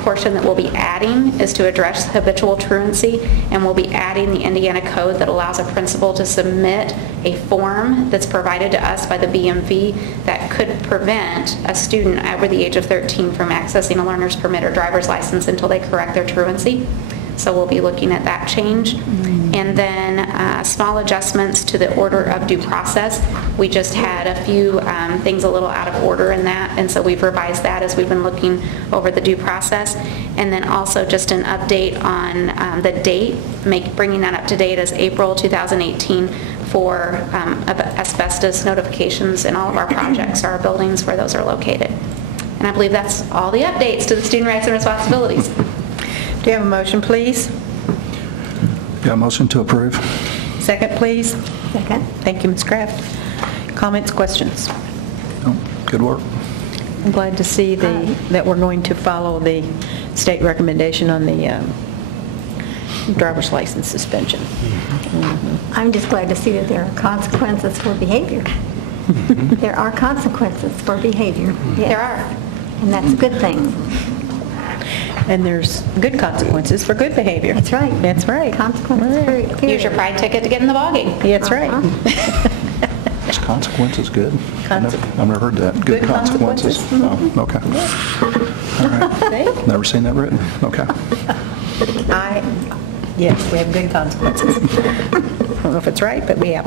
portion that we'll be adding is to address habitual truancy, and we'll be adding the Indiana Code that allows a principal to submit a form that's provided to us by the BMV that could prevent a student over the age of 13 from accessing a learner's permit or driver's license until they correct their truancy. So we'll be looking at that change. And then small adjustments to the order of due process. We just had a few things a little out of order in that, and so we've revised that as we've been looking over the due process. And then also just an update on the date, bringing that up to date as April 2018 for asbestos notifications in all of our projects, our buildings where those are located. And I believe that's all the updates to the Student Rights and Responsibilities. Do you have a motion, please? Yeah, motion to approve. Second, please. Second. Thank you, Ms. Kraft. Comments, questions? Oh, good work. I'm glad to see that we're going to follow the state recommendation on the driver's license suspension. I'm just glad to see that there are consequences for behavior. There are consequences for behavior. Yes. There are. And that's a good thing. And there's good consequences for good behavior. That's right. That's right. Consequences. Use your Pride ticket to get in the ballgame. That's right. Is consequences good? I've never heard that. Good consequences. Oh, okay. All right. Never seen that written. Okay. Yes, we have good consequences. I don't know if it's right, but we have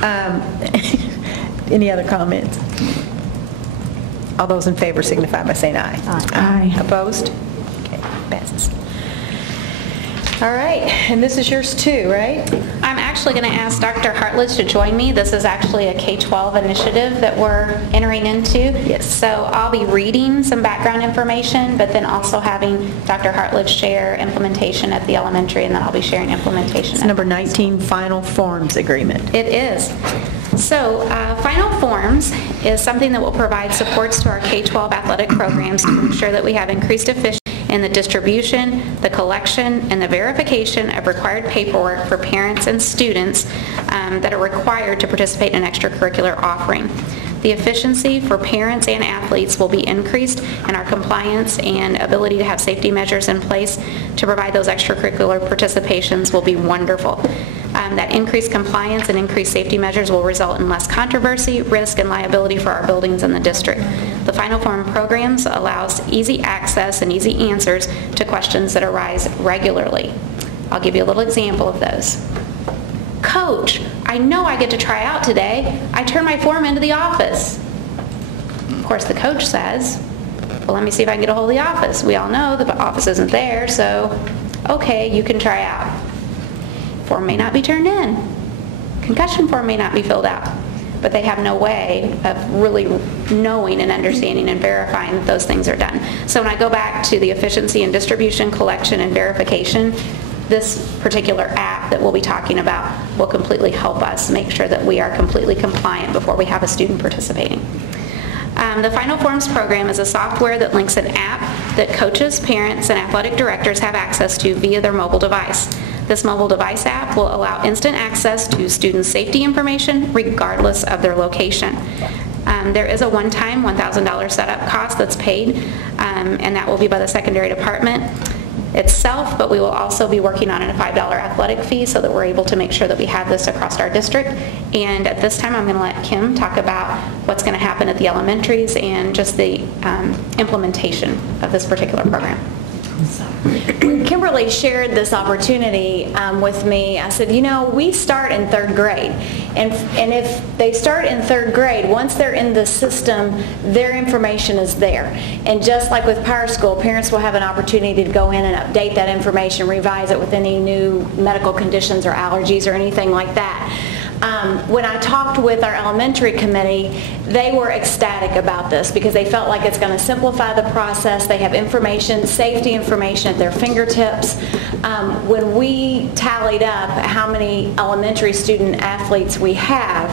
them. Any other comments? All those in favor signify by saying aye. Aye. Opposed? Okay, passes. All right, and this is yours too, right? I'm actually going to ask Dr. Hartledge to join me. This is actually a K-12 initiative that we're entering into. Yes. So I'll be reading some background information, but then also having Dr. Hartledge share implementation at the elementary, and then I'll be sharing implementation. It's number 19, final forms agreement. It is. So Final Forms is something that will provide supports to our K-12 athletic programs to ensure that we have increased efficiency in the distribution, the collection, and the verification of required paperwork for parents and students that are required to participate in an extracurricular offering. The efficiency for parents and athletes will be increased, and our compliance and ability to have safety measures in place to provide those extracurricular participations will be wonderful. That increased compliance and increased safety measures will result in less controversy, risk, and liability for our buildings in the district. The Final Form programs allows easy access and easy answers to questions that arise regularly. I'll give you a little example of those. Coach, I know I get to try out today. I turn my form into the office. Of course, the coach says, well, let me see if I can get a hold of the office. We all know the office isn't there, so okay, you can try out. Form may not be turned in. Concussion form may not be filled out. But they have no way of really knowing and understanding and verifying that those things are done. So when I go back to the efficiency and distribution, collection, and verification, this particular app that we'll be talking about will completely help us make sure that we are completely compliant before we have a student participating. The Final Forms program is a software that links an app that coaches, parents, and athletic directors have access to via their mobile device. This mobile device app will allow instant access to students' safety information regardless of their location. There is a one-time $1,000 setup cost that's paid, and that will be by the secondary department itself, but we will also be working on a $5 athletic fee so that we're able to make sure that we have this across our district. And at this time, I'm going to let Kim talk about what's going to happen at the elementaries and just the implementation of this particular program. When Kimberly shared this opportunity with me, I said, you know, we start in third grade. And if they start in third grade, once they're in the system, their information is there. And just like with Power School, parents will have an opportunity to go in and update that information, revise it with any new medical conditions or allergies or anything like that. When I talked with our elementary committee, they were ecstatic about this because they felt like it's going to simplify the process. They have information, safety information at their fingertips. When we tallied up how many elementary student athletes we have,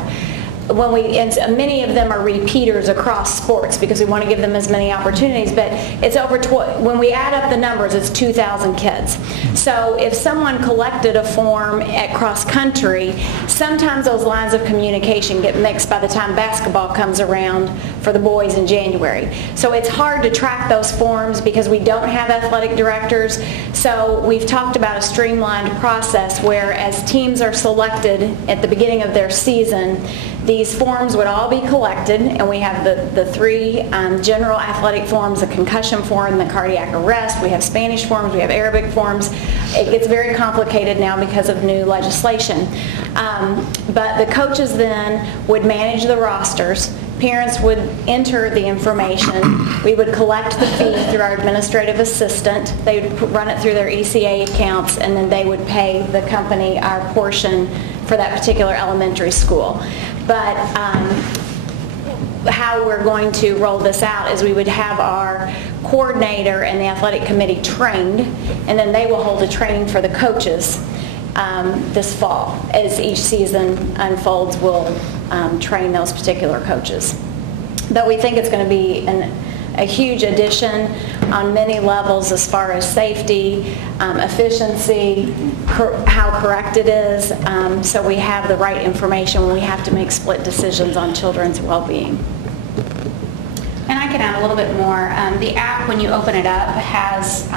and many of them are repeaters across sports because we want to give them as many opportunities, but it's over, when we add up the numbers, it's 2,000 kids. So if someone collected a form at cross country, sometimes those lines of communication get mixed by the time basketball comes around for the boys in January. So it's hard to track those forms because we don't have athletic directors. So we've talked about a streamlined process where as teams are selected at the beginning of their season, these forms would all be collected, and we have the three general athletic forms, the concussion form, the cardiac arrest. We have Spanish forms, we have Arabic forms. It gets very complicated now because of new legislation. But the coaches then would manage the rosters. Parents would enter the information. We would collect the fee through our administrative assistant. They would run it through their ECA accounts, and then they would pay the company our portion for that particular elementary school. But how we're going to roll this out is we would have our coordinator and the athletic committee trained, and then they will hold a training for the coaches this fall. As each season unfolds, we'll train those particular coaches. But we think it's going to be a huge addition on many levels as far as safety, efficiency, how correct it is, so we have the right information when we have to make split decisions on children's well-being. And I can add a little bit more. The app, when you open it up, has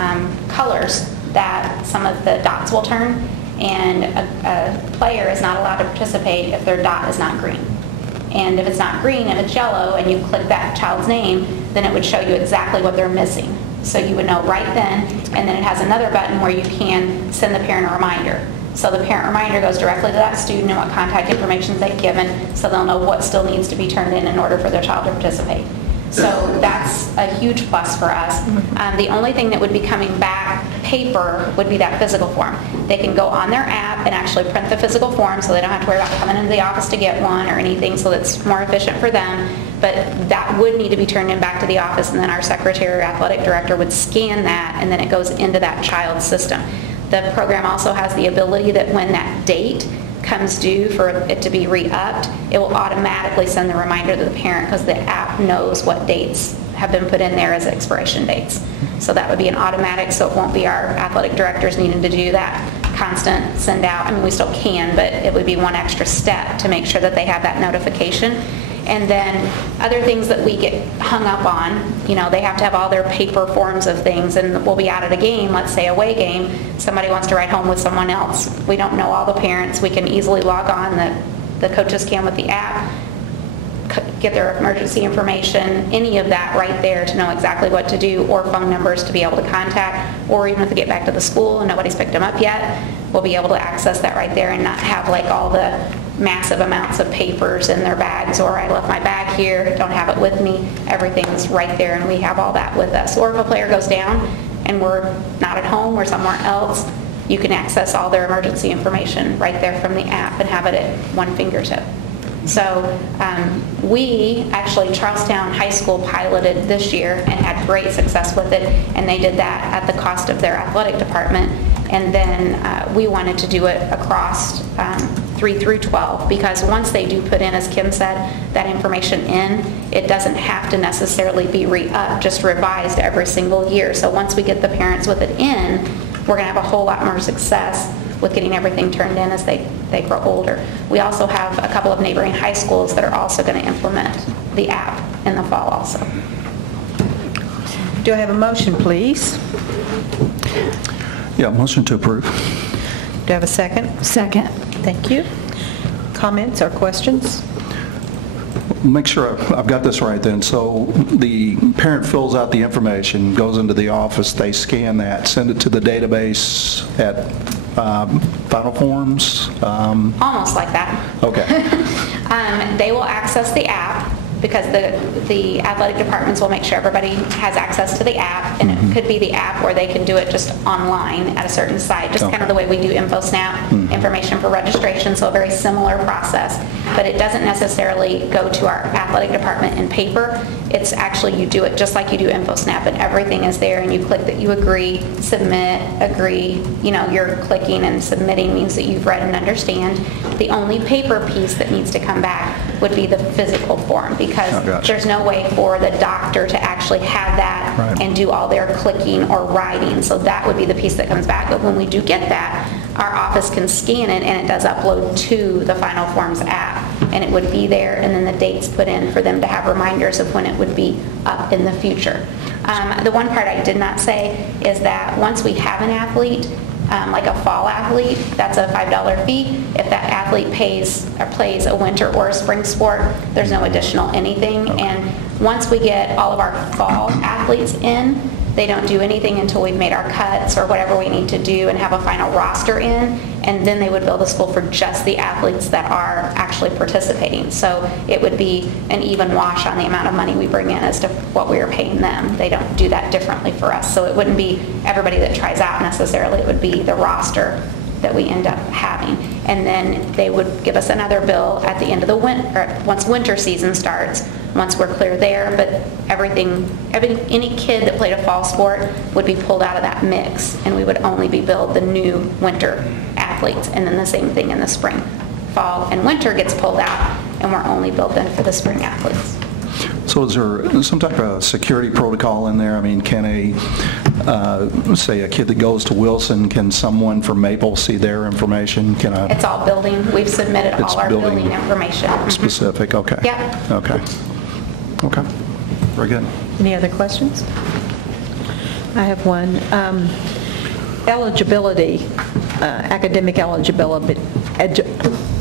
colors that some of the dots will turn, and a player is not allowed to participate if their dot is not green. And if it's not green and it's yellow and you click that child's name, then it would show you exactly what they're missing. So you would know right then, and then it has another button where you can send the parent a reminder. So the parent reminder goes directly to that student and what contact information they've given, so they'll know what still needs to be turned in order for their child to participate. So that's a huge plus for us. The only thing that would be coming back paper would be that physical form. They can go on their app and actually print the physical form, so they don't have to worry about coming into the office to get one or anything, so that's more efficient for them. But that would need to be turned in back to the office, and then our secretary or athletic director would scan that, and then it goes into that child's system. The program also has the ability that when that date comes due for it to be re-upped, it will automatically send the reminder to the parent because the app knows what dates have been put in there as expiration dates. So that would be an automatic, so it won't be our athletic directors needing to do that constant send out. I mean, we still can, but it would be one extra step to make sure that they have that notification. And then other things that we get hung up on, you know, they have to have all their paper forms of things, and we'll be out at a game, let's say away game, somebody wants to ride home with someone else. We don't know all the parents. We can easily log on, the coaches can with the app, get their emergency information, any of that right there to know exactly what to do, or phone numbers to be able to contact, or even if they get back to the school and nobody's picked them up yet, we'll be able to access that right there and not have like all the massive amounts of papers in their bags, or I left my bag here, don't have it with me. Everything's right there and we have all that with us. Or if a player goes down and we're not at home, we're somewhere else, you can access all their emergency information right there from the app and have it at one fingertip. So we actually, Charlestown High School piloted this year and had great success with it, and they did that at the cost of their athletic department. And then we wanted to do it across 3 through 12, because once they do put in, as Kim said, that information in, it doesn't have to necessarily be re-upped, just revised every single year. So once we get the parents with it in, we're going to have a whole lot more success with getting everything turned in as they grow older. We also have a couple of neighboring high schools that are also going to implement the app in the fall also. Do I have a motion, please? Yeah, motion to approve. Do I have a second? Second. Thank you. Comments or questions? Make sure I've got this right then. So the parent fills out the information, goes into the office, they scan that, send it to the database at Final Forms? Almost like that. Okay. They will access the app, because the athletic departments will make sure everybody has access to the app, and it could be the app where they can do it just online at a certain site, just kind of the way we do InfoSnap, information for registration, so a very similar process. But it doesn't necessarily go to our athletic department in paper. It's actually, you do it just like you do InfoSnap, and everything is there, and you click that you agree, submit, agree. You know, you're clicking and submitting means that you've read and understand. The only paper piece that needs to come back would be the physical form, because there's no way for the doctor to actually have that and do all their clicking or writing. So that would be the piece that comes back. But when we do get that, our office can scan it, and it does upload to the Final Forms app, and it would be there, and then the dates put in for them to have reminders of when it would be up in the future. The one part I did not say is that once we have an athlete, like a fall athlete, that's a $5 fee. If that athlete plays a winter or a spring sport, there's no additional anything. And once we get all of our fall athletes in, they don't do anything until we've made our cuts or whatever we need to do and have a final roster in, and then they would bill the school for just the athletes that are actually participating. So it would be an even wash on the amount of money we bring in as to what we are paying them. They don't do that differently for us. So it wouldn't be everybody that tries out necessarily. It would be the roster that we end up having. And then they would give us another bill at the end of the winter, once winter season starts, once we're clear there. But any kid that played a fall sport would be pulled out of that mix, and we would only be billed the new winter athletes. And then the same thing in the spring. Fall and winter gets pulled out, and we're only billed then for the spring athletes. So is there some type of security protocol in there? I mean, can say a kid that goes to Wilson, can someone from Maple see their information? It's all building. We've submitted all our building information. Specific, okay. Yeah. Okay. Okay. Very good. Any other questions? I have one. Eligibility, academic eligibility.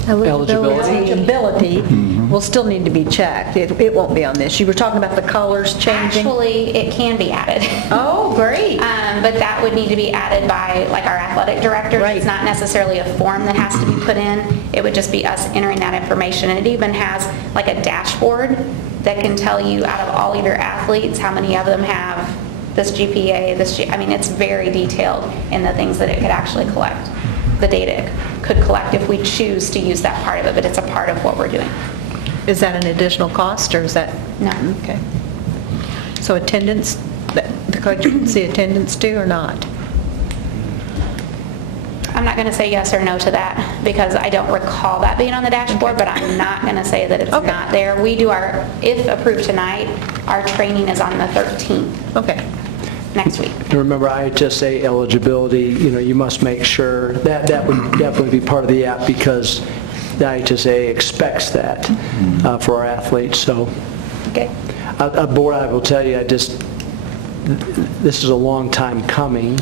Eligibility will still need to be checked. It won't be on this. You were talking about the colors changing? Actually, it can be added. Oh, great. But that would need to be added by like our athletic director. Right. It's not necessarily a form that has to be put in. It would just be us entering that information. And it even has like a dashboard that can tell you out of all of your athletes, how many of them have this GPA, I mean, it's very detailed in the things that it could actually collect, the data it could collect if we choose to use that part of it, but it's a part of what we're doing. Is that an additional cost, or is that? No. Okay. So attendance, the coach can see attendance too, or not? I'm not going to say yes or no to that because I don't recall that being on the dashboard, but I'm not going to say that it's not there. We do if approved tonight, our training is on the 13th. Okay. Next week. And remember, IHSA eligibility, you must make sure that would definitely be part of the app because the IHSA expects that for our athletes. So, okay. Board, I will tell you, this is a long time coming.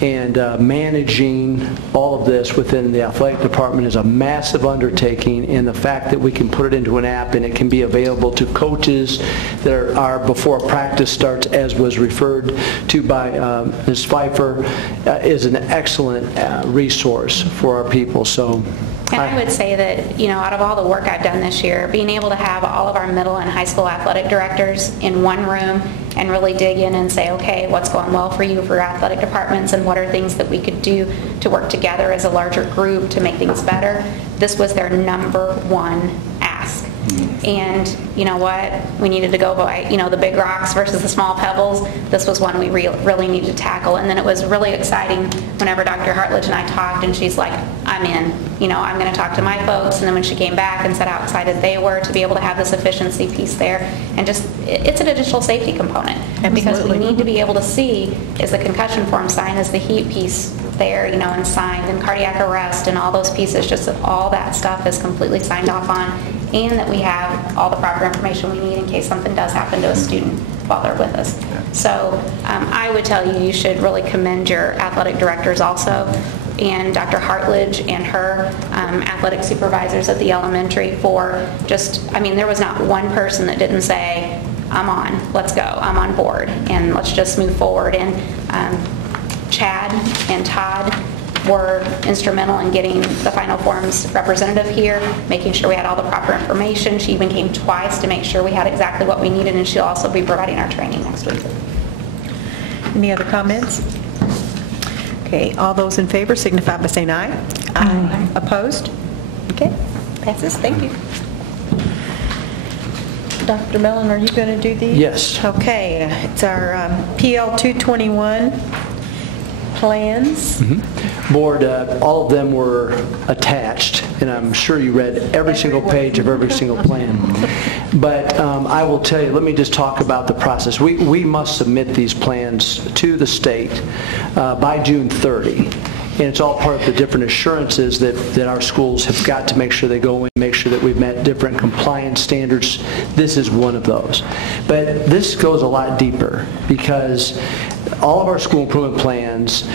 And managing all of this within the athletic department is a massive undertaking, and the fact that we can put it into an app and it can be available to coaches that are before practice starts, as was referred to by Ms. Pfeiffer, is an excellent resource for our people. So. And I would say that, out of all the work I've done this year, being able to have all of our middle and high school athletic directors in one room and really dig in and say, okay, what's going well for you for your athletic departments and what are things that we could do to work together as a larger group to make things better, this was their number one ask. And you know what? We needed to go by, the big rocks versus the small pebbles. This was one we really needed to tackle. And then it was really exciting whenever Dr. Hartledge and I talked, and she's like, I'm in. I'm going to talk to my folks. And then when she came back and said how excited they were to be able to have this efficiency piece there, and just, it's an additional safety component. Absolutely. Because we need to be able to see, is the concussion form signed, is the heat piece there, and signed, and cardiac arrest, and all those pieces, just that all that stuff is completely signed off on, and that we have all the proper information we need in case something does happen to a student while they're with us. So I would tell you, you should really commend your athletic directors also, and Dr. Hartledge and her athletic supervisors at the elementary for just, there was not one person that didn't say, I'm on, let's go, I'm on board, and let's just move forward. And Chad and Todd were instrumental in getting the final forms representative here, making sure we had all the proper information. She even came twice to make sure we had exactly what we needed, and she'll also be providing our training next week. Any other comments? Okay, all those in favor signify by saying aye. Aye. Opposed? Okay, passes. Thank you. Dr. Mellon, are you going to do these? Yes. Okay, it's our PL 221 plans. Board, all of them were attached, and I'm sure you read every single page of every single plan. But I will tell you, let me just talk about the process. We must submit these plans to the state by June 30. And it's all part of the different assurances that our schools have got to make sure they go in, make sure that we've met different compliance standards. This is one of those. But this goes a lot deeper because all of our school improvement plans,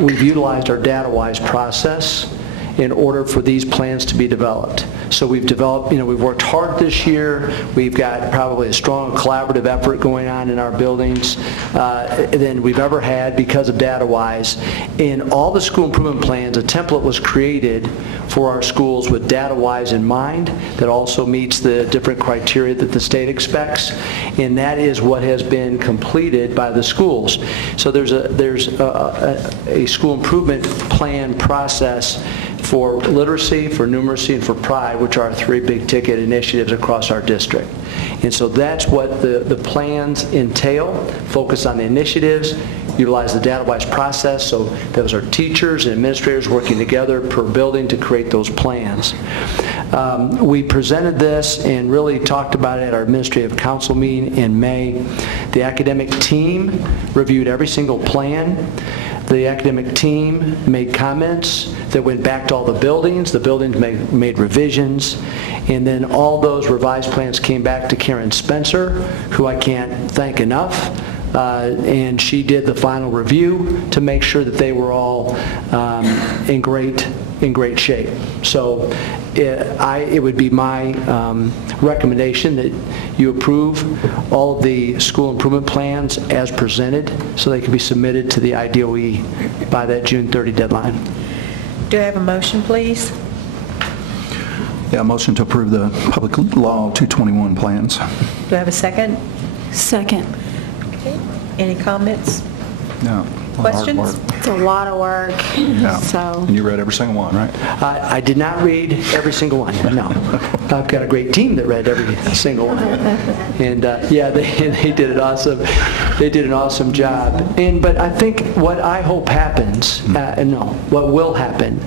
we've utilized our data-wise process in order for these plans to be developed. So we've developed, we've worked hard this year. We've got probably a strong collaborative effort going on in our buildings than we've ever had because of data-wise. In all the school improvement plans, a template was created for our schools with data-wise in mind that also meets the different criteria that the state expects, and that is what has been completed by the schools. So there's a school improvement plan process for literacy, for numeracy, and for pride, which are our three big-ticket initiatives across our district. And so that's what the plans entail, focus on the initiatives, utilize the data-wise process, so those are teachers and administrators working together per building to create those plans. We presented this and really talked about it at our administrative council meeting in May. The academic team reviewed every single plan. The academic team made comments that went back to all the buildings. The buildings made revisions. And then all those revised plans came back to Karen Spencer, who I can't thank enough. And she did the final review to make sure that they were all in great shape. So it would be my recommendation that you approve all of the school improvement plans as presented so they can be submitted to the IDOE by that June 30 deadline. Do I have a motion, please? Yeah, motion to approve the Public Law 221 plans. Do I have a second? Second. Okay. Any comments? No. Questions? It's a lot of work, Yeah. so. And you read every single one, right? I did not read every single one, no. I've got a great team that read every single one. And yeah, they did an awesome job. But I think what I hope happens, what will happen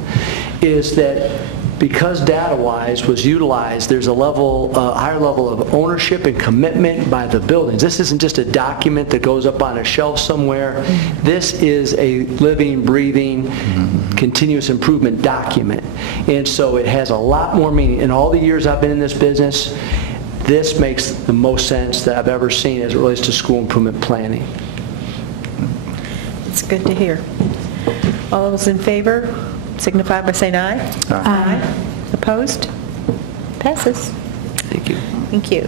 is that because DataWise was utilized, there's a higher level of ownership and commitment by the buildings. This isn't just a document that goes up on a shelf somewhere. This is a living, breathing, continuous improvement document. And so it has a lot more meaning. In all the years I've been in this business, this makes the most sense that I've ever seen as it relates to school improvement planning. It's good to hear. All those in favor signify by saying aye. Aye. Opposed? Passes. Thank you. Thank you.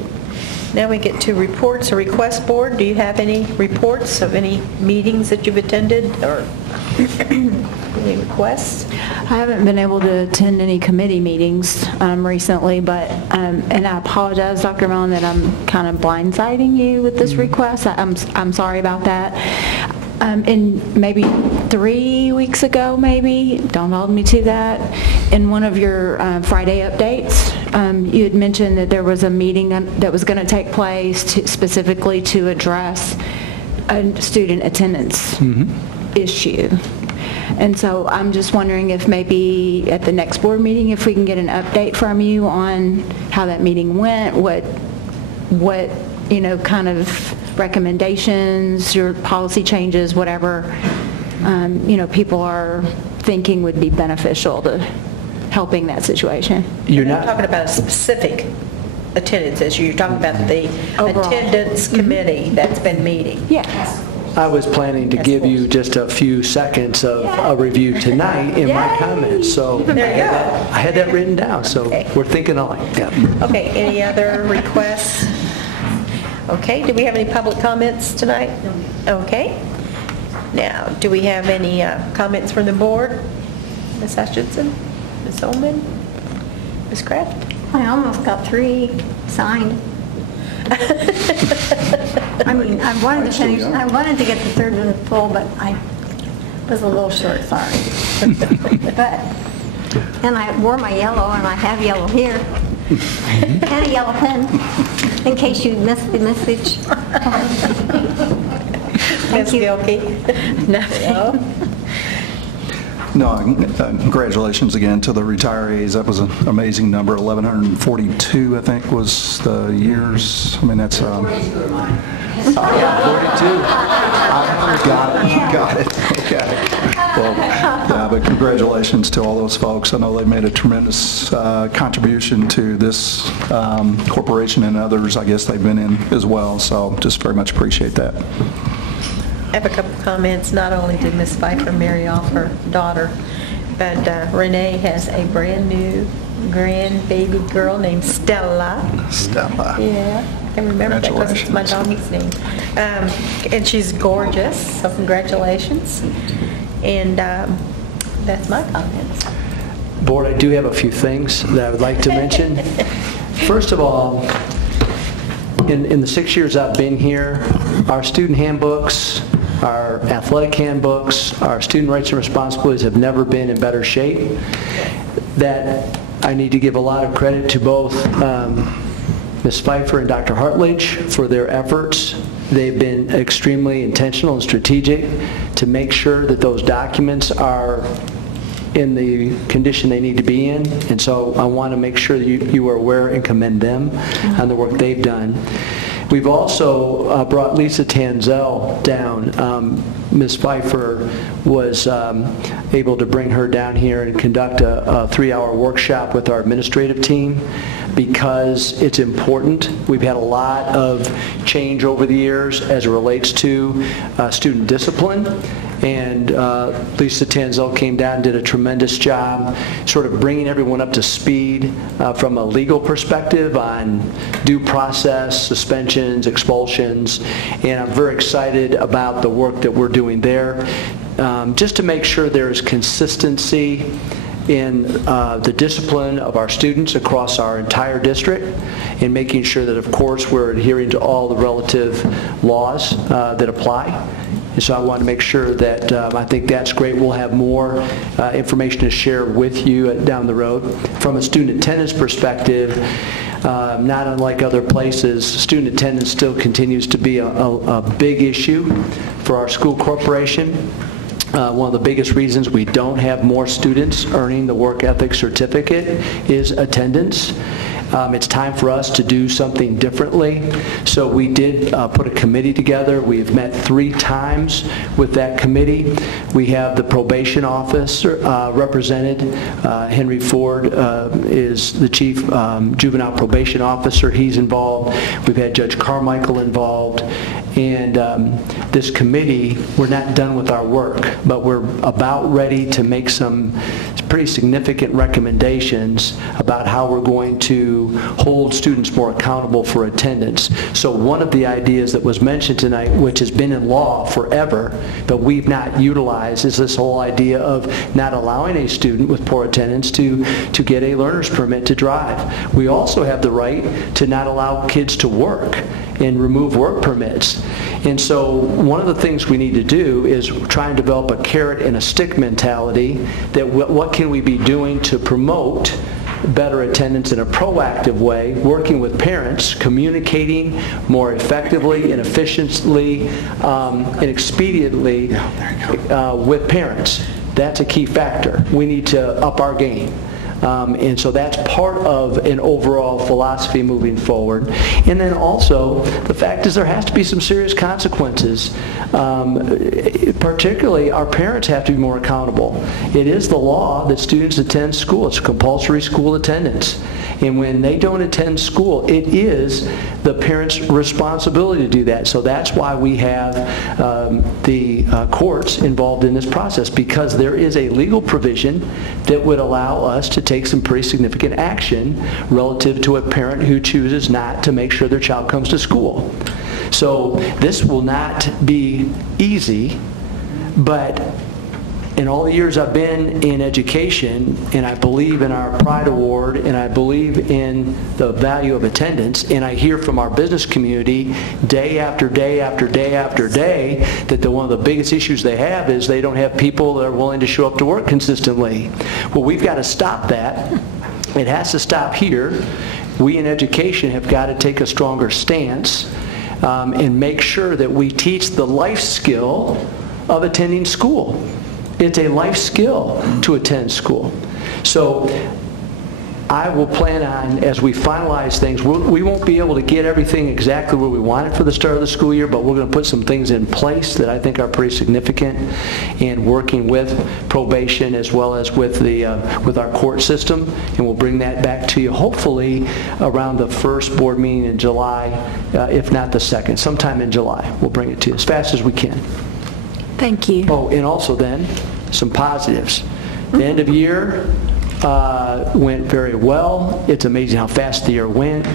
Now we get to reports or request board. Do you have any reports of any meetings that you've attended or any requests? I haven't been able to attend any committee meetings recently, but, and I apologize, Dr. Mellon, that I'm kind of blindsiding you with this request. I'm sorry about that. And maybe 3 weeks ago, don't hold me to that, in one of your Friday updates, you had mentioned that there was a meeting that was going to take place specifically to address a student attendance issue. And so I'm just wondering if maybe at the next board meeting, if we can get an update from you on how that meeting went, what kind of recommendations, your policy changes, whatever, people are thinking would be beneficial to helping that situation. You're not talking about a specific attendance issue. You're talking about the overall attendance committee that's been meeting. Yes. I was planning to give you just a few seconds of a review tonight in my comments, so There you go. I had that written down, so we're thinking alike. Yeah. Okay, any other requests? Okay, do we have any public comments tonight? Okay. Now, do we have any comments from the board? Ms. Hutchinson? Ms. Ullman? Ms. Kraft? I almost got 3 signed. I mean, I wanted to get the third one full, but I was a little short, sorry. And I wore my yellow, and I have yellow here. And a yellow pen, in case you missed the message. Ms. Gilkey? No. No, congratulations again to the retirees. That was an amazing number. 1,142, I think, was the years. I mean, that's... 42. Got it. Okay. Well, yeah, but congratulations to all those folks. I know they made a tremendous contribution to this corporation and others, I guess, they've been in as well. So just very much appreciate that. I have a couple comments. Not only did Ms. Pfeiffer marry off her daughter, but Renee has a brand new grandbaby girl named Stella. Stella. Yeah, I can remember that because it's my doggy's name. And she's gorgeous, so congratulations. And that's my comments. Board, I do have a few things that I would like to mention. First of all, in the 6 years I've been here, our student handbooks, our athletic handbooks, our student rights and responsibilities have never been in better shape. That I need to give a lot of credit to both Ms. Pfeiffer and Dr. Hartledge for their efforts. They've been extremely intentional and strategic to make sure that those documents are in the condition they need to be in, and so I want to make sure that you are aware and commend them on the work they've done. We've also brought Lisa Tanzel down. Ms. Pfeiffer was able to bring her down here and conduct a 3-hour workshop with our administrative team because it's important. We've had a lot of change over the years as it relates to student discipline, and Lisa Tanzel came down and did a tremendous job sort of bringing everyone up to speed from a legal perspective on due process, suspensions, expulsions, and I'm very excited about the work that we're doing there just to make sure there's consistency in the discipline of our students across our entire district, and making sure that, of course, we're adhering to all the relative laws that apply. And so I want to make sure that I think that's great. We'll have more information to share with you down the road. From a student attendance perspective, not unlike other places, student attendance still continues to be a big issue for our school corporation. One of the biggest reasons we don't have more students earning the work ethic certificate is attendance. It's time for us to do something differently. So we did put a committee together. We have met 3 times with that committee. We have the probation officer represented. Henry Ford is the chief juvenile probation officer. He's involved. We've had Judge Carmichael involved. And this committee, we're not done with our work, but we're about ready to make some pretty significant recommendations about how we're going to hold students more accountable for attendance. So one of the ideas that was mentioned tonight, which has been in law forever, but we've not utilized, is this whole idea of not allowing a student with poor attendance to get a learner's permit to drive. We also have the right to not allow kids to work and remove work permits. And so one of the things we need to do is try and develop a carrot and a stick mentality that what can we be doing to promote better attendance in a proactive way, working with parents, communicating more effectively and efficiently and expediently with parents. That's a key factor. We need to up our game. And so that's part of an overall philosophy moving forward. And then also, the fact is there has to be some serious consequences. Particularly, our parents have to be more accountable. It is the law that students attend school. It's compulsory school attendance. And when they don't attend school, it is the parents' responsibility to do that. So that's why we have the courts involved in this process, because there is a legal provision that would allow us to take some pretty significant action relative to a parent who chooses not to make sure their child comes to school. So this will not be easy, but in all the years I've been in education, and I believe in our Pride Award, and I believe in the value of attendance, and I hear from our business community day after day after day after day that one of the biggest issues they have is they don't have people that are willing to show up to work consistently. Well, we've got to stop that. It has to stop here. We in education have got to take a stronger stance and make sure that we teach the life skill of attending school. It's a life skill to attend school. So I will plan on, as we finalize things, we won't be able to get everything exactly where we want it for the start of the school year, but we're going to put some things in place that I think are pretty significant, and working with probation as well as with our court system, and we'll bring that back to you hopefully around the first board meeting in July, if not the second, sometime in July. We'll bring it to you as fast as we can. Thank you. Oh, and also then, some positives. The end of year went very well. It's amazing how fast the year went.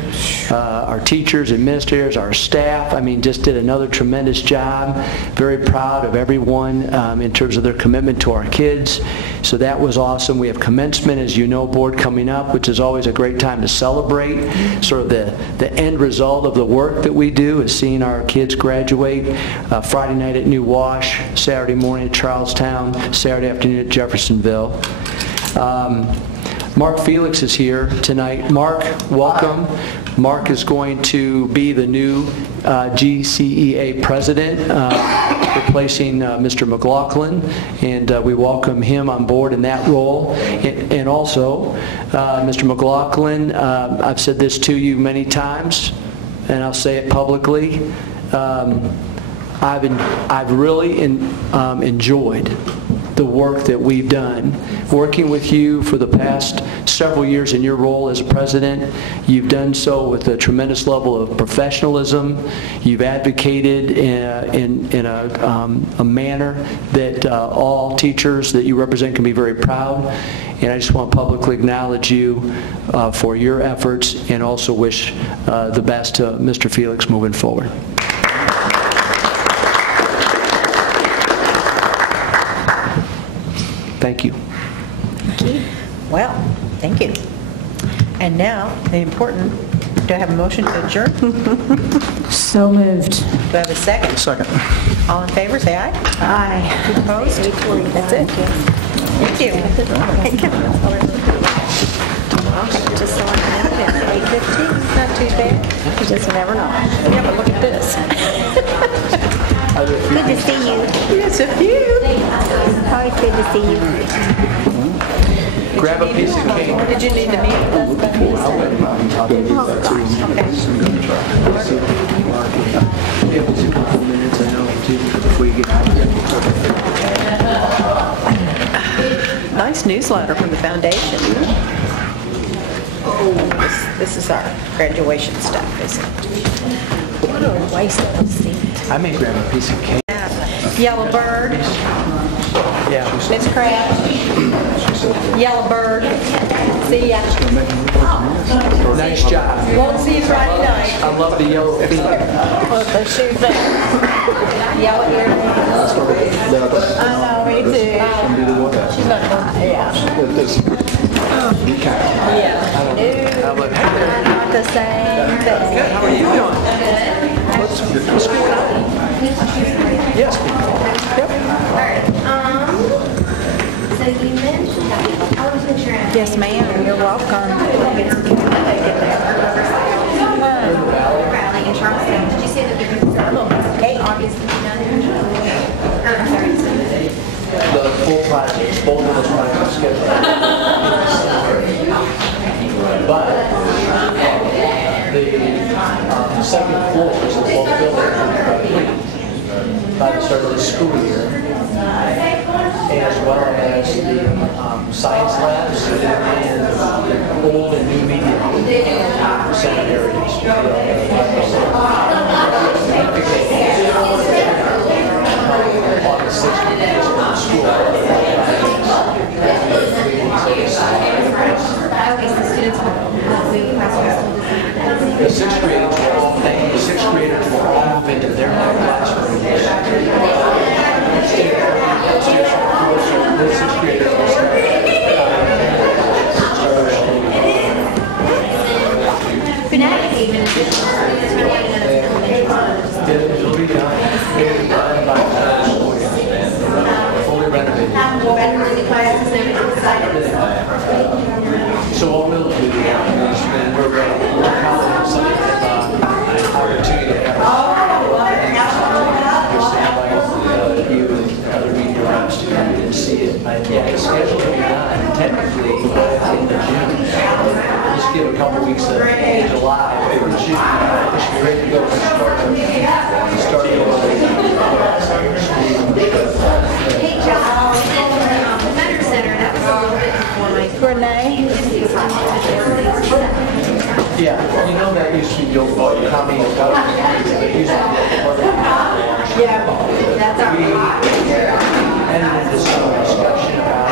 Our teachers, administrators, our staff, just did another tremendous job. Very proud of everyone in terms of their commitment to our kids. So that was awesome. We have commencement, as you know, board coming up, which is always a great time to celebrate. Sort of the end result of the work that we do is seeing our kids graduate. Friday night at New Wash, Saturday morning at Charlestown, Saturday afternoon at Jeffersonville. Mark Felix is here tonight. Mark, welcome. Mark is going to be the new GCEA president, replacing Mr. McLaughlin, and we welcome him on board in that role. And also, Mr. McLaughlin, I've said this to you many times, and I'll say it publicly. I've really enjoyed the work that we've done. Working with you for the past several years in your role as a president, you've done so with a tremendous level of professionalism. You've advocated in a manner that all teachers that you represent can be very proud. And I just want to publicly acknowledge you for your efforts, and also wish the best to Mr. Felix moving forward. Thank you. Thank you. Well, thank you. And now, the important, do I have a motion to adjourn? Do So moved. I have a second? Second. All in favor, say aye. Aye. Opposed? That's it. Thank you. Just so I know, it's 8:15. Not too bad. You just never know. Yeah, but look at this. Good to see you. Yes, a few. Always good to see you. Grab a piece of cake. Did you need to meet with us? Nice newsletter from the foundation. This is our graduation stuff, isn't it? What a waste of a seat. I may grab a piece of cake. Yellow Bird, Yeah. Miss Crabbe, Yellow Bird, see ya. Nice job. Won't see you Friday night. I love the yellow feet. Look, there's shoes there. Yellow earrings. I know, me too. She's not going to, yeah. Not the same thing. Good, how are you doing? What's going on? Yes. So you mentioned that, I was picturing. Yes, ma'am, you're welcome. Rally in Charleston. Did you say that they're going to August 29th? The full projects, both of those projects scheduled. But the second floors of both buildings will be complete by the start of the school year, as well as the science labs and old and new media center areas. August 6th, school. Okay, so students will move classrooms. The sixth graders will all move into their new classrooms. The sixth graders will start. Good night. It'll be done. It'll be done by the school year. Fully renovated. So what we'll do is we're going to work out something about an opportunity to have you and other media reps to come in and see it. Yeah, it's scheduled to be done technically in June. Just give a couple weeks of July or June. We should be ready to go for start Hey, John, the Mentor Center, that was a little bit before my... Renee? Yeah, you know that used to be the old comedy and government. It used to be Yeah, that's our... entered into some discussion about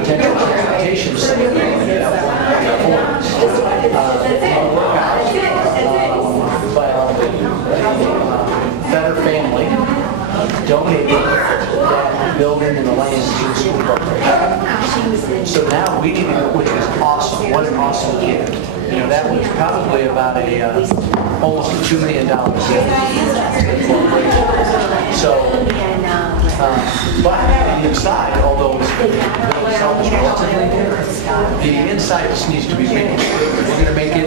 potential transportation center Better Family donated that building and the land to the school corporation. So now we need to, which is awesome. What an awesome gift. You know, that was probably about almost a $2 million gift. So, but the inside, although it's relatively new, the inside just needs to be made. We're going to make it